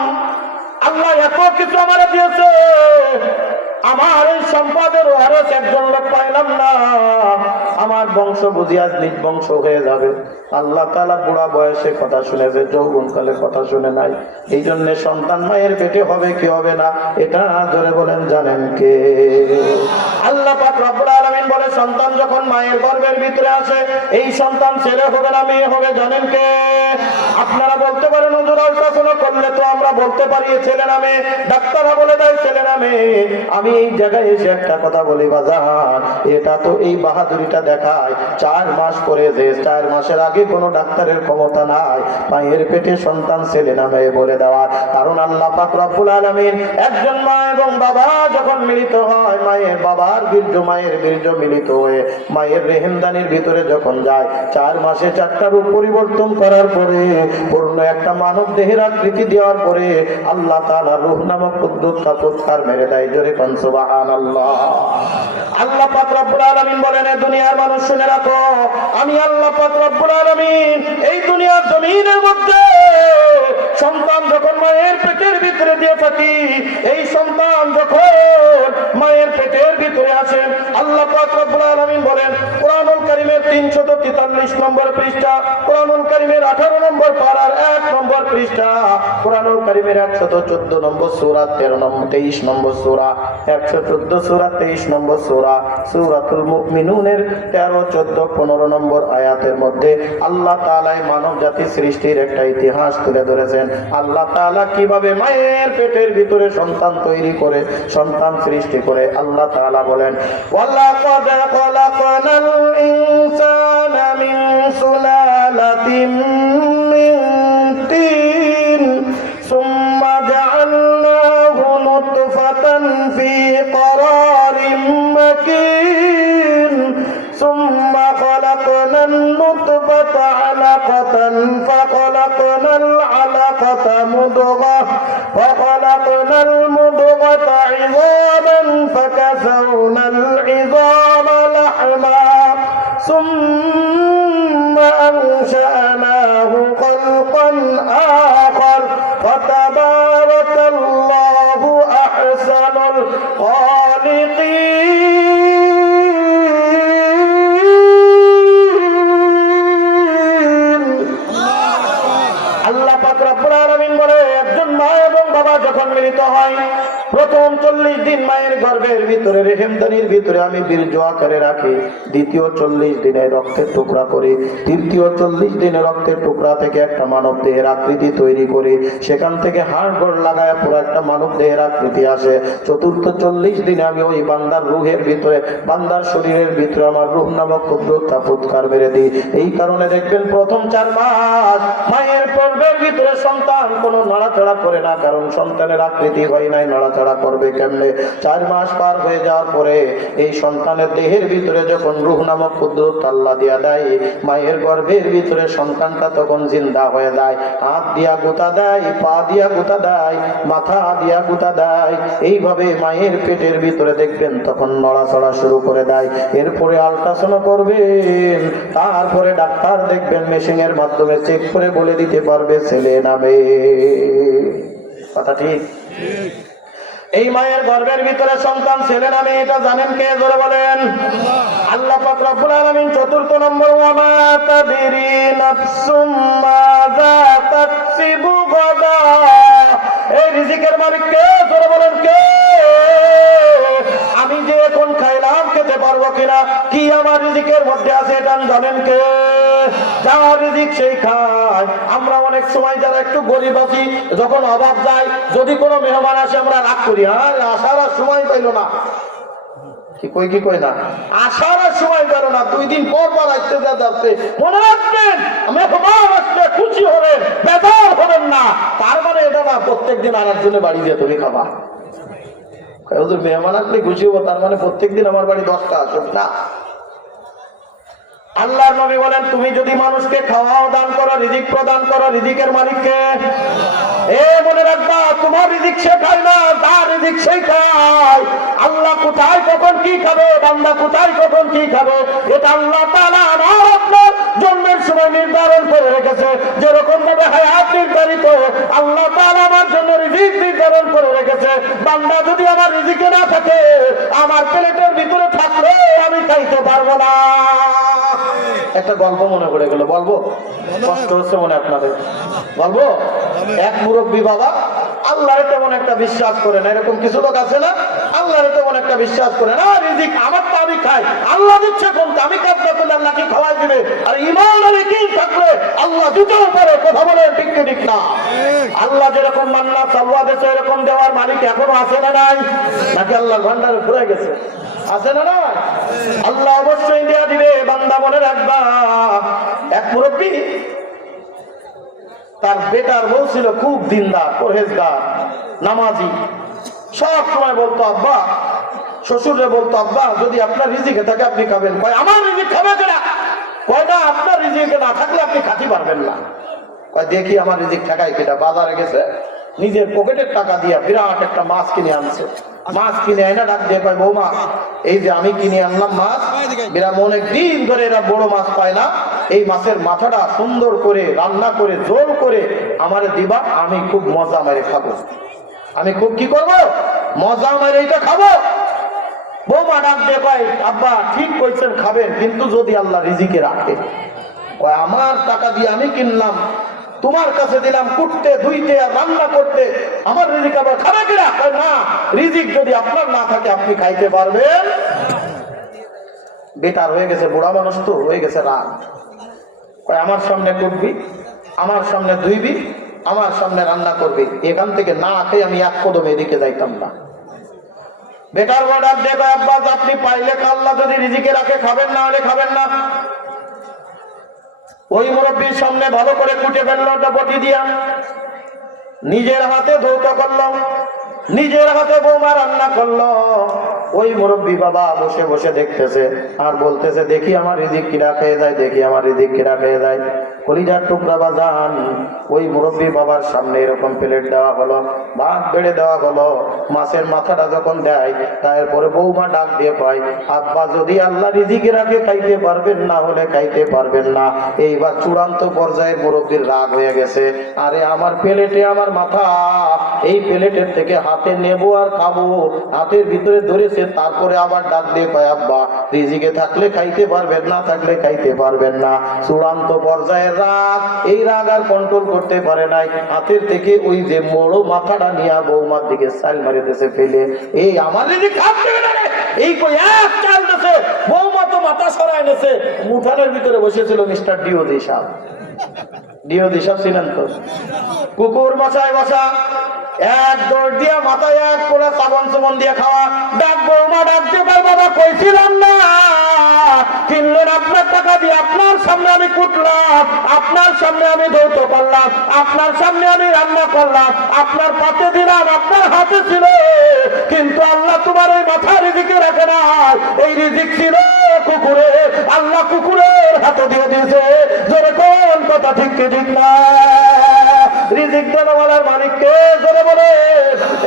আল্লাহ এত কিছু আমার দিয়েছে, আমার এই সম্পদের ওয়ারিস একজন লোক পাইলাম না, আমার বংশ বুঝি আজ নিজ বংশ হয়ে যাবে। আল্লাহ তাআলা বুড়া বয়সে কথা শুনেছে, যৌবনকালে কথা শুনে নাই। এই জন্য সন্তান মায়ের পেটে হবে কি হবে না, এটা জোরে বলেন জানেন কে? আল্লাহ পাক রব্বুল আলামিন বলে, সন্তান যখন মায়ের গর্ভের ভিতরে আসে, এই সন্তান ছেলে হবে না মেয়ে হবে জানেন কে? আপনারা বলতে পারেন হুজুর আল্ট্রাসাউন্ড করলে তো আমরা বলতে পারি ছেলে না মেয়ে, ডাক্তাররা বলে দেয় ছেলে না মেয়ে। আমি এই জায়গায় এসে একটা কথা বলি বাজার, এটা তো এই বাহাদুরিটা দেখায় 4 মাস পরে, যে 4 মাসের আগে কোনো ডাক্তারের ক্ষমতা নাই মায়ের পেটে সন্তান ছেলে না মেয়ে বলে দেওয়ার। কারণ আল্লাহ পাক রব্বুল আলামিন একজন মা এবং বাবা যখন মিলিত হয়, মায়ের বাবার বীর্য মায়ের বীর্য মিলিত হয়ে মায়ের রেহেমদানির ভিতরে যখন যায়, 4 মাসে 4টা রূপ পরিবর্তন করার পরে, পূর্ণ একটা মানব দেহের আকৃতি দেওয়ার পরে আল্লাহ তাআলা রূহ নামক কুদরতটা ফুৎকার মেরে দেয়। জোরে কোন সুবহানাল্লাহ। আল্লাহ পাক রব্বুল আলামিন বলেন, দুনিয়ার মানুষ শুনে রাখো, আমি আল্লাহ পাক রব্বুল আলামিন এই দুনিয়ার জমিনের মধ্যে সন্তান যখন মায়ের পেটের ভিতরে দিয়ে থাকি, এই সন্তান যখন মায়ের পেটের ভিতরে আসে, আল্লাহ পাক রব্বুল আলামিন বলেন কোরআনুল কারীমের 343 নম্বর পৃষ্ঠা, কোরআনুল কারীমের 18 নম্বর পারার 1 নম্বর পৃষ্ঠা, কোরআনুল কারীমের 114 নম্বর সূরা, 23 নম্বর সূরা, 114 সূরা, 23 নম্বর সূরা, সূরাতুল মুমিনুনের 13, 14, 15 নম্বর আয়াতের মধ্যে আল্লাহ তাআলা মানব জাতি সৃষ্টির একটা ইতিহাস তুলে ধরেছেন। আল্লাহ তাআলা কিভাবে মায়ের পেটের ভিতরে সন্তান তৈরি করে, সন্তান সৃষ্টি করে। আল্লাহ তাআলা বলেন, ওয়ালাকাদ খালাকনাল ইনসানা মিন সুলালাতিন মিন তিন সুম্মা জাআলনাহু নুতফাতান ফি قرارٍ مكين ثم خلقنا النطفة علقة فخلقنا العلقة مضغة فخلقنا المضغة عظاما فكسونا العظام لحما ثم أنشأناه خلقا آخر فتبارك الله أحسن الخالقين। আল্লাহ পাক রব্বুল আলামিন বলে, একজন মা এবং বাবা যখন মিলিত হয়, প্রথম 40 দিন মায়ের গর্ভের ভিতরে রেহেমদানির ভিতরে আমি বীর্য আকারে রাখি, দ্বিতীয় 40 দিনে রক্তের টুকরা করি, তৃতীয় 40 দিনে রক্তের টুকরা থেকে একটা মানব দেহের আকৃতি তৈরি করি, সেখান থেকে হাড় গোড় লাগায় পুরো একটা মানব দেহের আকৃতি আসে। চতুর্থ 40 দিনে আমি ওই বান্দার রুহের ভিতরে, বান্দার শরীরের ভিতরে আমার রূহ নামক কুদরতটা ফুৎকার মেরে দিই। এই কারণে দেখবেন প্রথম 4 মাস মায়ের গর্ভের ভিতরে সন্তান কোনো নড়াচড়া করে না, কারণ সন্তানের আকৃতি হয় নাই, নড়াচড়া করবে কেমনে? 4 মাস পার হয়ে যাওয়ার পরে এই সন্তানের দেহের ভিতরে যখন রূহ নামক কুদরত আল্লাহ দিয়া দেয়, মায়ের গর্ভের ভিতরে সন্তানটা তখন জিন্দা হয়ে যায়। হাত দিয়া গুতা দেয়, পা দিয়া গুতা দেয়, মাথা দিয়া গুতা দেয়। এইভাবে মায়ের পেটের ভিতরে দেখবেন তখন নড়াচড়া শুরু করে দেয়। এরপরে আল্ট্রাসাউন্ড করবেন, তারপরে ডাক্তার দেখবেন মেশিনের মাধ্যমে চেক করে বলে দিতে পারবে ছেলে নামে। কথা ঠিক? এই মায়ের গর্ভের ভিতরে সন্তান ছেলে নামে, এটা জানেন কে? জোরে বলেন। আল্লাহ পাক রব্বুল আলামিন 4 নম্বর, ওয়া মা তাদরি নাফসুম মাযা তাকসিবু গাদা। এই রিজিকের মালিক কে? জোরে বলেন কে? আমি যে এখন খাইলাম খেতে পারবো কিনা, কি আমার রিজিকের মধ্যে আছে, এটা জানেন কে? যার রিজিক সেই খায়। আমরা অনেক সময় যারা একটু গরিব আছি, যখন অভাব যায়, যদি কোনো মেহমান আসে আমরা রাগ করি, আর আসার আর সময় পাইল না, কি কই না, আসার আর সময় পেল না, 2 দিন পর পর আসতে যাচ্ছে। মনে রাখবেন, মেহমান আসলে খুশি হবেন, বেজার হবেন না। তার মানে এটা না প্রত্যেকদিন আর একজনের বাড়ি দিয়ে তুমি খাবা। মেহমান আসলে খুশি হবো, তার মানে প্রত্যেকদিন আমার বাড়ি 10টা আসুক না। আল্লাহর নবী বলেন, তুমি যদি মানুষকে খাওয়াও দান করো, রিজিক প্রদান করো, রিজিকের মালিককে মনে রাখবা, তোমার রিজিক সে খায় না, তার রিজিক সেই খায়। আল্লাহ কোথায় কখন কি খাবে, বান্দা কোথায় কখন কি খাবে, এটা আল্লাহ তাআলা আমার আপনার জন্মের সময় নির্ধারণ করে রেখেছে। যেরকম ভাবে হায়াত নির্ধারিত, আল্লাহ তাআলা আমার জন্য রিজিক নির্ধারণ করে রেখেছে। বান্দা যদি আমার রিজিকে না থাকে, আমার প্লেটের ভিতরে থাকলে আমি খাইতে পারবো না। একটা গল্প মনে পড়ে গেল, বলবো? কষ্ট হচ্ছে মনে আপনাদের? বলবো? এক মুরব্বী বাবা আল্লাহরে তেমন একটা বিশ্বাস করে না। এরকম কিছু লোক আছে না, আল্লাহরে তেমন একটা বিশ্বাস করে না। রিজিক আমার তো আমি খাই, আল্লাহ দিচ্ছে কোনটা, আমি কাজ করলে আল্লাহ কি খাওয়াই দিবে। আর ইমান আর ইয়াকিন থাকলে আল্লাহ দিতেও পারে। কথা বলে ঠিক কি ঠিক না? আল্লাহ যেরকম মান্নাত চাওয়া দিয়েছে, এরকম দেওয়ার মালিক এখনো আছে না নাই? নাকি আল্লাহ ভান্ডারে ঘুরে গেছে? আছে না না? আল্লাহ অবশ্যই দেয়া দিবে। বান্দা মনে রাখবা, এক মুরব্বী তার বেটার বউ ছিল খুব দিনদার, পরহেজগার, নামাজি। সব সময় বলতো আব্বা, শ্বশুরে বলতো আব্বা যদি আপনার রিজিকে থাকে আপনি খাবেন। কয় আমার রিজিক খাবে কেনা? কয় না, আপনার রিজিকে না থাকলে আপনি খাতে পারবেন না। কয় দেখি আমার রিজিক ঠেকাই কেটা। বাজারে গেছে, নিজের পকেটের টাকা দিয়া বিরাট একটা মাছ কিনে আনছে। মাছ কিনে আইনা ডাক দিয়ে কয়, বৌমা এই যে আমি কিনে আনলাম মাছ, বিরাট অনেক দিন ধরে এরা বড় মাছ পায় না, এই মাছের মাথাটা সুন্দর করে রান্না করে ঝোল করে আমারে দিবা, আমি খুব মজা মেরে খাবো। আমি খুব কি করবো? মজা মেরে এটা খাবো। বৌমা ডাক দিয়ে কয়, আব্বা ঠিক কইছেন খাবেন, কিন্তু যদি আল্লাহ রিজিকে রাখে। কয় আমার টাকা দিয়ে আমি কিনলাম, তোমার কাছে দিলাম কুটতে ধুইতে আর রান্না করতে, আমার রিজিক আবার খাবে কিনা? কয় না, রিজিক যদি আপনার না থাকে আপনি খাইতে পারবেন। বেটার হয়ে গেছে, বুড়া মানুষ তো হয়ে গেছে রাগ। কয় আমার সামনে কুটবি, আমার সামনে ধুইবি, আমার সামনে রান্না করবি, এখান থেকে না খেয়ে আমি এক কদম এদিকে যাইতাম না। বেটার বর্ডার দেবে, আব্বাস আপনি পাইলে আল্লাহ যদি রিজিকে রাখে খাবেন, না হলে খাবেন না। ওই মুরব্বীর সামনে ভালো করে কুটে ফেললো ওটা বটি দিয়া, নিজের হাতে ধৌত করলো, নিজের হাতে বৌমা রান্না করলো। ওই মুরব্বী বাবা বসে বসে দেখতেছে আর বলতেছে, দেখি আমার রিজিক কিরা খেয়ে যায়, দেখি আমার রিজিক কিরা খেয়ে যায়। কলিজার টুকরা বাজান, ওই মুরব্বী বাবার সামনে এরকম প্লেট দেওয়া হলো, ভাত বেড়ে দেওয়া হলো, মাছের মাথাটা যখন দেয়, তারপরে বৌমা ডাক দিয়ে কয়, আব্বা যদি আল্লাহ রিজিকে রাখে খাইতে পারবেন, না হলে খাইতে পারবেন না। এইবার চূড়ান্ত পর্যায়ের মুরব্বীর রাগ হয়ে গেছে। আরে আমার প্লেটে আমার মাথা, এই প্লেটের থেকে হাতে নেবো আর খাবো, হাতের ভিতরে ধরেছে। তারপরে আবার ডাক দিয়ে কয়, আব্বা রিজিকে থাকলে খাইতে পারবেন, না থাকলে খাইতে পারবেন না। চূড়ান্ত পর্যায়ের রাগ, এই রাগ আর কন্ট্রোল করতে পারে নাই। হাতের থেকে ওই যে বড় মাথাটা নিয়ে বৌমার দিকে চাল মারিতেছে ফেলে, এই আমার রিজিক খাচ্ছে না রে, এই কই এক চাল দিতেছে। বৌমা তো মাথা সরাই নেছে। উঠানের ভিতরে বসেছিল মিস্টার ডিওদি সাহেব। ডিওদি সাহেব ছিলেন তো, কুকুর বাসায় বসা, এক দৌড় দিয়া মাথায় এক করে সাবন সুমন দিয়ে খাওয়া। ডাক বৌমা ডাক দিয়ে, বাবা কইছিলাম না কিনলেন আপনার টাকা দিয়ে, আপনার সামনে আমি কুটলাম, আপনার সামনে আমি ধৌত করলাম, আপনার সামনে আমি রান্না করলাম, আপনার পাতে দিলাম, আপনার হাতে ছিল, কিন্তু আল্লাহ তোমার এই মাথা রিজিকে রাখে না। এই রিজিক ছিল কুকুরে, আল্লাহ কুকুরের হাতে দিয়ে দিয়েছে। জোরে কোন কথা ঠিক কি ঠিক না? রিজিক দেওয়ালার মালিককে জোরে বলে।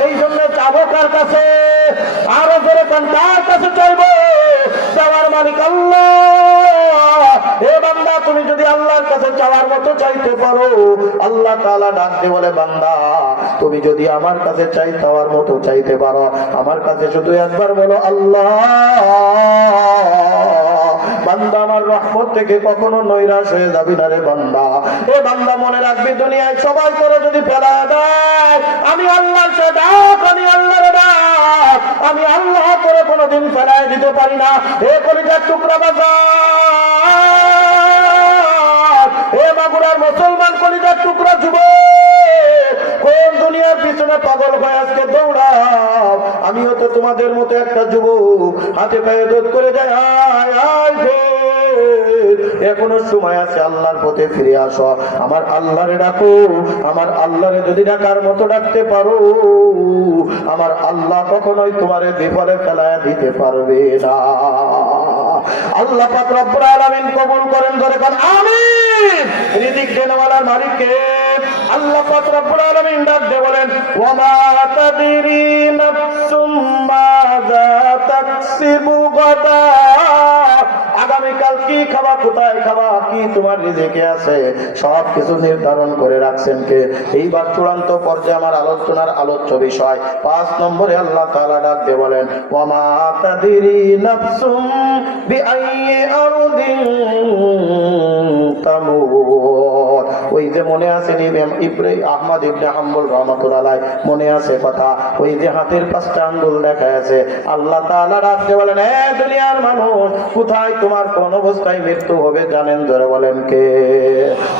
এই জন্য চাবো কার কাছে? আরো জোরে কোন কার কাছে চাইবো? চাওয়ার মালিক আল্লাহ। এ বান্দা, তুমি যদি আল্লাহর কাছে চাওয়ার মতো চাইতে পারো, আল্লাহ তাআলা ডাক দিয়ে বলে, বান্দা তুমি যদি আমার কাছে চাওয়ার মতো চাইতে পারো, আমার কাছে শুধু একবার বলো আল্লাহ। বান্দা আমার রহমত থেকে কখনো নৈরাশ হয়ে যাবি না রে বান্দা। এ বান্দা মনে রাখবি, দুনিয়ায় সবাই করে যদি ফেলা দেয়, আমি আল্লাহর সে ডাক, আমি আল্লাহর ডাক, আমি আল্লাহ করে কোনোদিন ফেলায় দিতে পারি না। এ কলিজার টুকরা বাজার, এ মাগুরার মুসলমান কলিজার টুকরা যুবক, কোন দুনিয়ার পিছনে পাগল হয়ে আজকে দৌড়াও? আমিও তো তোমাদের মতো একটা যুবক, হাতে পায়ে দোধ করে যায়, আয় আয় এখনো সময় আছে, আল্লাহর পথে ফিরে আসো, আমার আল্লাহরে ডাকো। আমার আল্লাহরে যদি ডাকার মতো ডাকতে পারো, আমার আল্লাহ কখনোই তোমারে বিপদে ফেলায় দিতে পারবে না। আল্লাহ পাক রব্বুল আলামিন কবুল করেন, ধরে কোন আমিন। রিজিক দেনওয়ালার মালিককে আল্লাহ পাক রব্বুল আলামিন ডাক দিয়ে বলেন, ওয়া মা তাদরি নাফসুম মাযা তাকসিবু গাদা। আগামীকাল কি খাবা, কোথায় খাবা, কি তোমার রিজিকে আছে, সব কিছু নির্ধারণ করে রাখছেন কে? এইবার চূড়ান্ত পর্যায়ে আমার আলোচনার আলোচ্য বিষয় 5 নম্বরে আল্লাহ তাআলা ডাক দিয়ে বলেন, ওয়া মা তাদরি নাফসুম বিআইয়ি আরদিন তামুত। ওই যে মনে আছে ইব্রাহিম আহমদ ইবনে হাম্বল রাহমাতুল্লাহ আলাইহি, মনে আছে কথা? ওই যে হাতের 5টা আঙ্গুল দেখা আছে, আল্লাহ তাআলা ডাক দিয়ে বলেন, হে দুনিয়ার মানুষ, কোথায় তোমার কোন অবস্থায় মৃত্যু হবে জানেন? জোরে বলেন কে?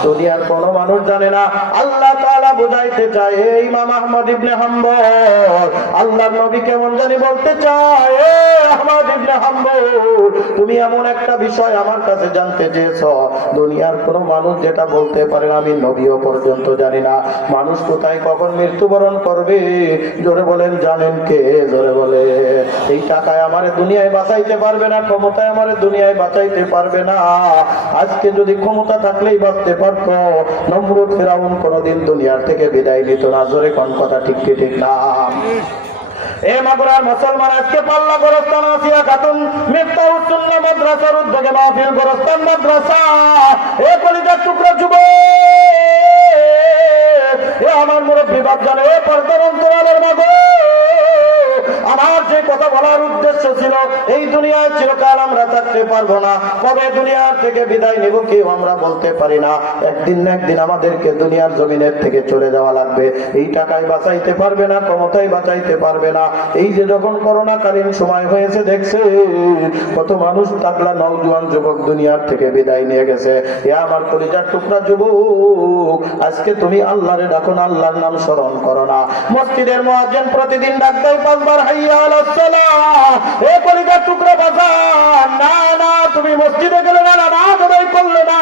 দুনিয়ার কোন মানুষ জানে না। আল্লাহ তাআলা বুঝাইতে চায়, হে ইমাম আহমদ ইবনে হাম্বল, আল্লাহর নবী কেমন জানি বলতে চায়, হে আহমদ ইবনে হাম্বল, তুমি এমন একটা বিষয় আমার কাছে জানতে চেয়েছো, দুনিয়ার কোন মানুষ যেটা বলতে পারে না, আমি নবীও পর্যন্ত জানি না। মানুষ কোথায় কখন মৃত্যুবরণ করবে, জোরে বলেন জানেন কে? জোরে বলে। এই টাকায় আমারে দুনিয়ায় বাঁচাইতে পারবে না, ক্ষমতায় আমারে দুনিয়ায় বাঁচাইতে পারবে না। আজকে যদি ক্ষমতা থাকলেই বাঁচতে পারতো, নমরুদ ফিরাউন কোনদিন দুনিয়ার থেকে বিদায় নিত না। জোরে কোন কথা ঠিক কি ঠিক না? এ মাগুরার মুসলমান, আজকে পাল্লা গোরস্তান আসিয়া খাতুন মিফতাহুস সুন্নাহ মাদ্রাসার উদ্যোগে মাহফিল গোরস্তান মাদ্রাসা। এ কলিজার টুকরা যুবক, এ আমার মুরব্বী বাপজান, এ পর্দার অন্তরালের মাগো, আমার যে কথা বলার উদ্দেশ্য ছিল, এই দুনিয়ায় চিরকাল আমরা থাকতে পারবো না, কবে দুনিয়ার থেকে বিদায় নিব কেউ আমরা বলতে পারি না। একদিন না একদিন আমাদেরকে দুনিয়ার জমিনের থেকে চলে যাওয়া লাগবে। এই টাকায় বাঁচাইতে পারবে না, ক্ষমতায় বাঁচাইতে পারবে না। এই যে যখন করোনাকালীন সময় হয়েছে, দেখছে কত মানুষ টাকলা নওজোয়ান যুবক দুনিয়ার থেকে বিদায় নিয়ে গেছে। এ আমার কলিজার টুকরা যুবক, আজকে তুমি আল্লাহরে ডাকো না, আল্লাহর নাম স্মরণ করো না। মসজিদের মুয়াজ্জিন প্রতিদিন ডাক দেয় 5 বার, হাইয়া আলাস সালাহ। এ কলিজার টুকরা বাজার, না না, তুমি মসজিদে গেলে না, নামাজ আদায় করলে না,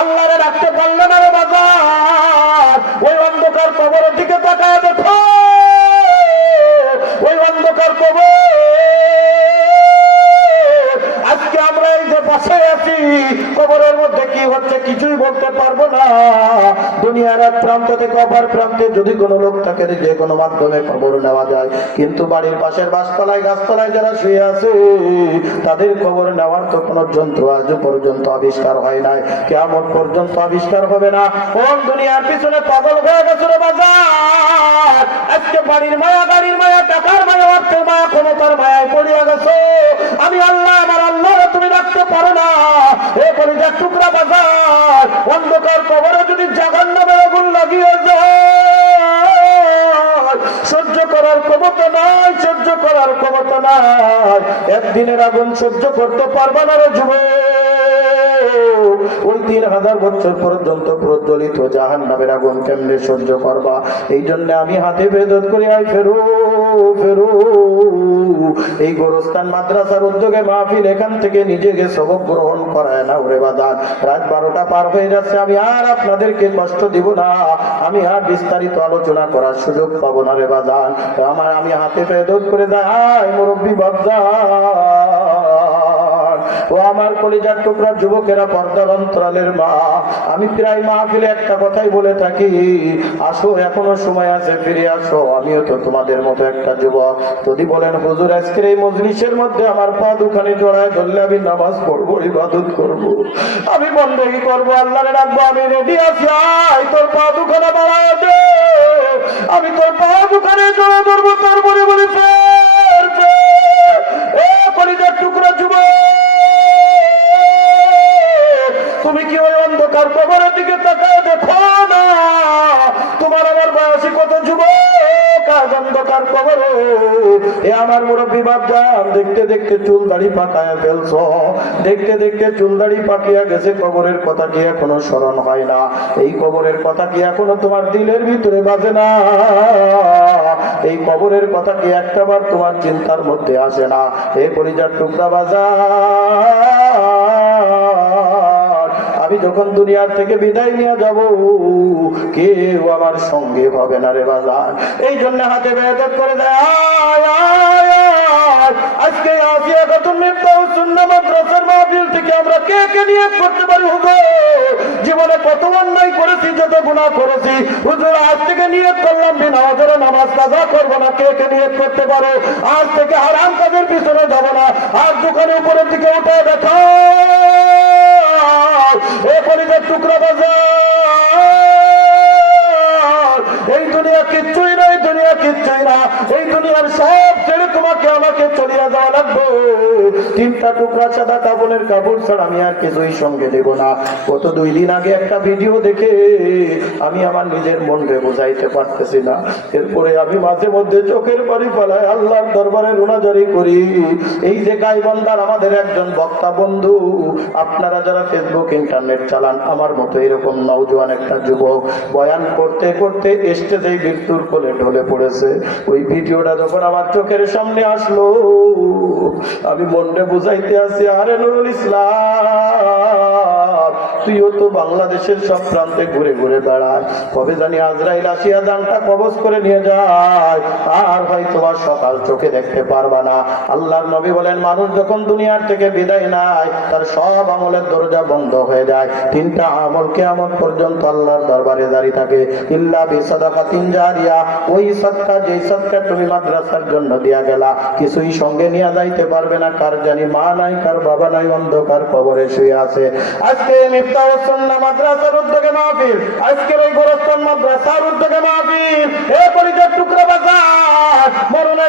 আল্লাহরে ডাকতে পারলে না রে বাজার। ওই অন্ধকার কবরের দিকে তাকায় দেখো, ওই অন্ধকার কবর। আজকে আমরা এই যে পাশে আছি, কবরের মধ্যে কি হচ্ছে কিছুই বলতে পারবো না। দুনিয়ার এক প্রান্ত থেকে অপর প্রান্তে যদি কোনো লোক থাকে, যে কোনো মাধ্যমে খবর নেওয়া যায়, কিন্তু বাড়ির পাশের বাসতলায় গাছতলায় যারা শুয়ে আছে, তাদের খবর নেওয়ার তো কোনো যন্ত্র আজ পর্যন্ত আবিষ্কার হয় নাই, কিয়ামত পর্যন্ত আবিষ্কার হবে না। কোন দুনিয়ার পিছনে পাগল হয়ে গেছে রে বাজার? আজকে বাড়ির মায়া, গাড়ির মায়া, টাকার মায়া, অর্থের মায়া, ক্ষমতার মায়ায় পড়িয়া গেছো। আমি আল্লাহ, আমার আল্লাহরে তুমি রাখতে পারো না। এ কলিজার টুকরা বাজার, অন্ধকার কবরে যদি জাহান্নামের আগুন লাগিয়ে যায়, সহ্য করার ক্ষমতা নাই, সহ্য করার ক্ষমতা নাই। একদিনের আগুন সহ্য করতে পারবা না রে যুবক। ওই 3000 বছর পর্যন্ত প্রজ্বলিত জাহান্নামের আগুন কেমনে সহ্য করবা? এই জন্য আমি হাতে বেদত করে আই ফেরো ফেরো। এই গোরস্থান মাদ্রাসার উদ্যোগে মাহফিল, এখান থেকে নিজেকে সবক গ্রহণ করায় না ওরে বাদান। রাত 12টা পার হয়ে যাচ্ছে, আমি আর আপনাদেরকে কষ্ট দিব না, আমি আর বিস্তারিত আলোচনা করার সুযোগ পাবো না রে বাদান। আমি হাতে বেদত করে যাই মুরব্বী বাবজান ও আমার কলিজার টুকরা যুবকেরা, পর্দার অন্তরালের মা, আমি প্রায় মাহফিলে একটা কথাই বলে থাকি, আসো এখনো সময় আছে, ফিরে আসো। আমিও তো তোমাদের মতো একটা যুবক। যদি বলেন হুজুর আজকের এই মজলিসের মধ্যে আমার পা দুখানি জড়ায় ধরলে আমি নামাজ পড়বো, ইবাদত করবো, আমি বন্দেগী করবো, আল্লাহরে রাখবো, আমি রেডি আছি, আয় তোর পা দুখানা বাড়ায় দে, আমি তোর পা দুখানে জড়া ধরবো, তোর বলে বলি ফের ফের। এ কলিজার টুকরা যুবক, তুমি কি ওই অন্ধকার কবরের দিকে তাকায় দেখো না? তোমার আমার বয়সী কত যুবক আজ অন্ধকার কবরে। এ আমার মুরব্বী বাপজান, দেখতে দেখতে চুল দাড়ি পাকায় ফেলছ, দেখতে দেখতে চুল দাড়ি পাকিয়া গেছে, কবরের কথা কি এখনো স্মরণ হয় না? এই কবরের কথা কি এখনো তোমার দিলের ভিতরে বাজে না? এই কবরের কথা কি একটাবার তোমার চিন্তার মধ্যে আসে না? হে কলিজার টুকরা বাজার, আমি যখন দুনিয়ার থেকে বিদায় নিয়ে যাব, কেউ আমার সঙ্গে হবে না রে বাজার। এই জন্য হাতে বেয়াদত করে দেয়, আজকে আসিয়া খাতুন মিফতাহুস সুন্নাহ মাদ্রাসার মাহফিল থেকে আমরা কে কে নিয়ত করতে পারি? হুজুর জীবনে কত অন্যায় করেছি, যত গুনাহ করেছি, হুজুর আজ থেকে নিয়ত করলাম বিনা ওজরে নামাজ কাজা করবো না। কে কে নিয়ত করতে পারো? আজ থেকে হারাম কাজের পিছনে যাব না। আজ দোকানে উপরের দিকে উঠে দেখা, এ কলিজার টুকরা বাজার, এই দুনিয়া কিচ্ছুই না, এই দুনিয়া কিচ্ছুই না, এই দুনিয়ার সব ছেড়ে তোমাকে আমাকে চলিয়া যাওয়া লাগবে। 3টা টুকরা সাদা কাপড়ের কাপড় ছাড়া আমি আর কিছুই সঙ্গে দেব না। গত 2 দিন আগে একটা ভিডিও দেখে আমি আমার নিজের মনকে বোঝাইতে পারতেছি না। এরপরে আমি মাঝে মধ্যে চোখের পানি ফেলাই, আল্লাহর দরবারে রোনাজারি করি। এই যে গাইবান্ধার আমাদের একজন বক্তা বন্ধু, আপনারা যারা ফেসবুক ইন্টারনেট চালান, আমার মতো এরকম নওজোয়ান একটা যুবক বয়ান করতে করতে স্টেজে মৃত্যুর কোলে ঢলে পড়েছে। ওই ভিডিওটা যখন আমার চোখের সামনে আসলো, আমি মনটা বুঝাইতে আছি, আরে নুরুল ইসলাম, তুইও তো বাংলাদেশের সব প্রান্তে ঘুরে ঘুরে বেড়ায়, কবে জানি আজরাইল আসিয়া জানটা কবজ করে নিয়ে যায়, আর ভাই তোমার সকাল চোখে দেখতে পারবা না। আল্লাহর নবী বলেন, মানুষ যখন দুনিয়ার থেকে বিদায় নেয়, তার সব আমলের দরজা বন্ধ হয়ে যায়। 3টা আমল কিয়ামত পর্যন্ত আল্লাহর দরবারে জারি থাকে, ইল্লা বিসাদাকাতিন জারিয়া, ওই সাদকা যেই সাদকা তুমি মাদ্রাসার জন্য দিয়া গেলা, কিছুই সঙ্গে নিয়ে যাইতে পারবে না। কার জানি মা নাই, কার বাবা নাই, অন্ধকার কবরে শুয়ে আছে। আজকে মিফতাহুস সুন্নাহ মাদ্রাসার উদ্যোগে মাহফিল, আজকের এই গোরস্থান মাদ্রাসার উদ্যোগে মাহফিল, এ পরিচয় টুকরা বাজার মরণের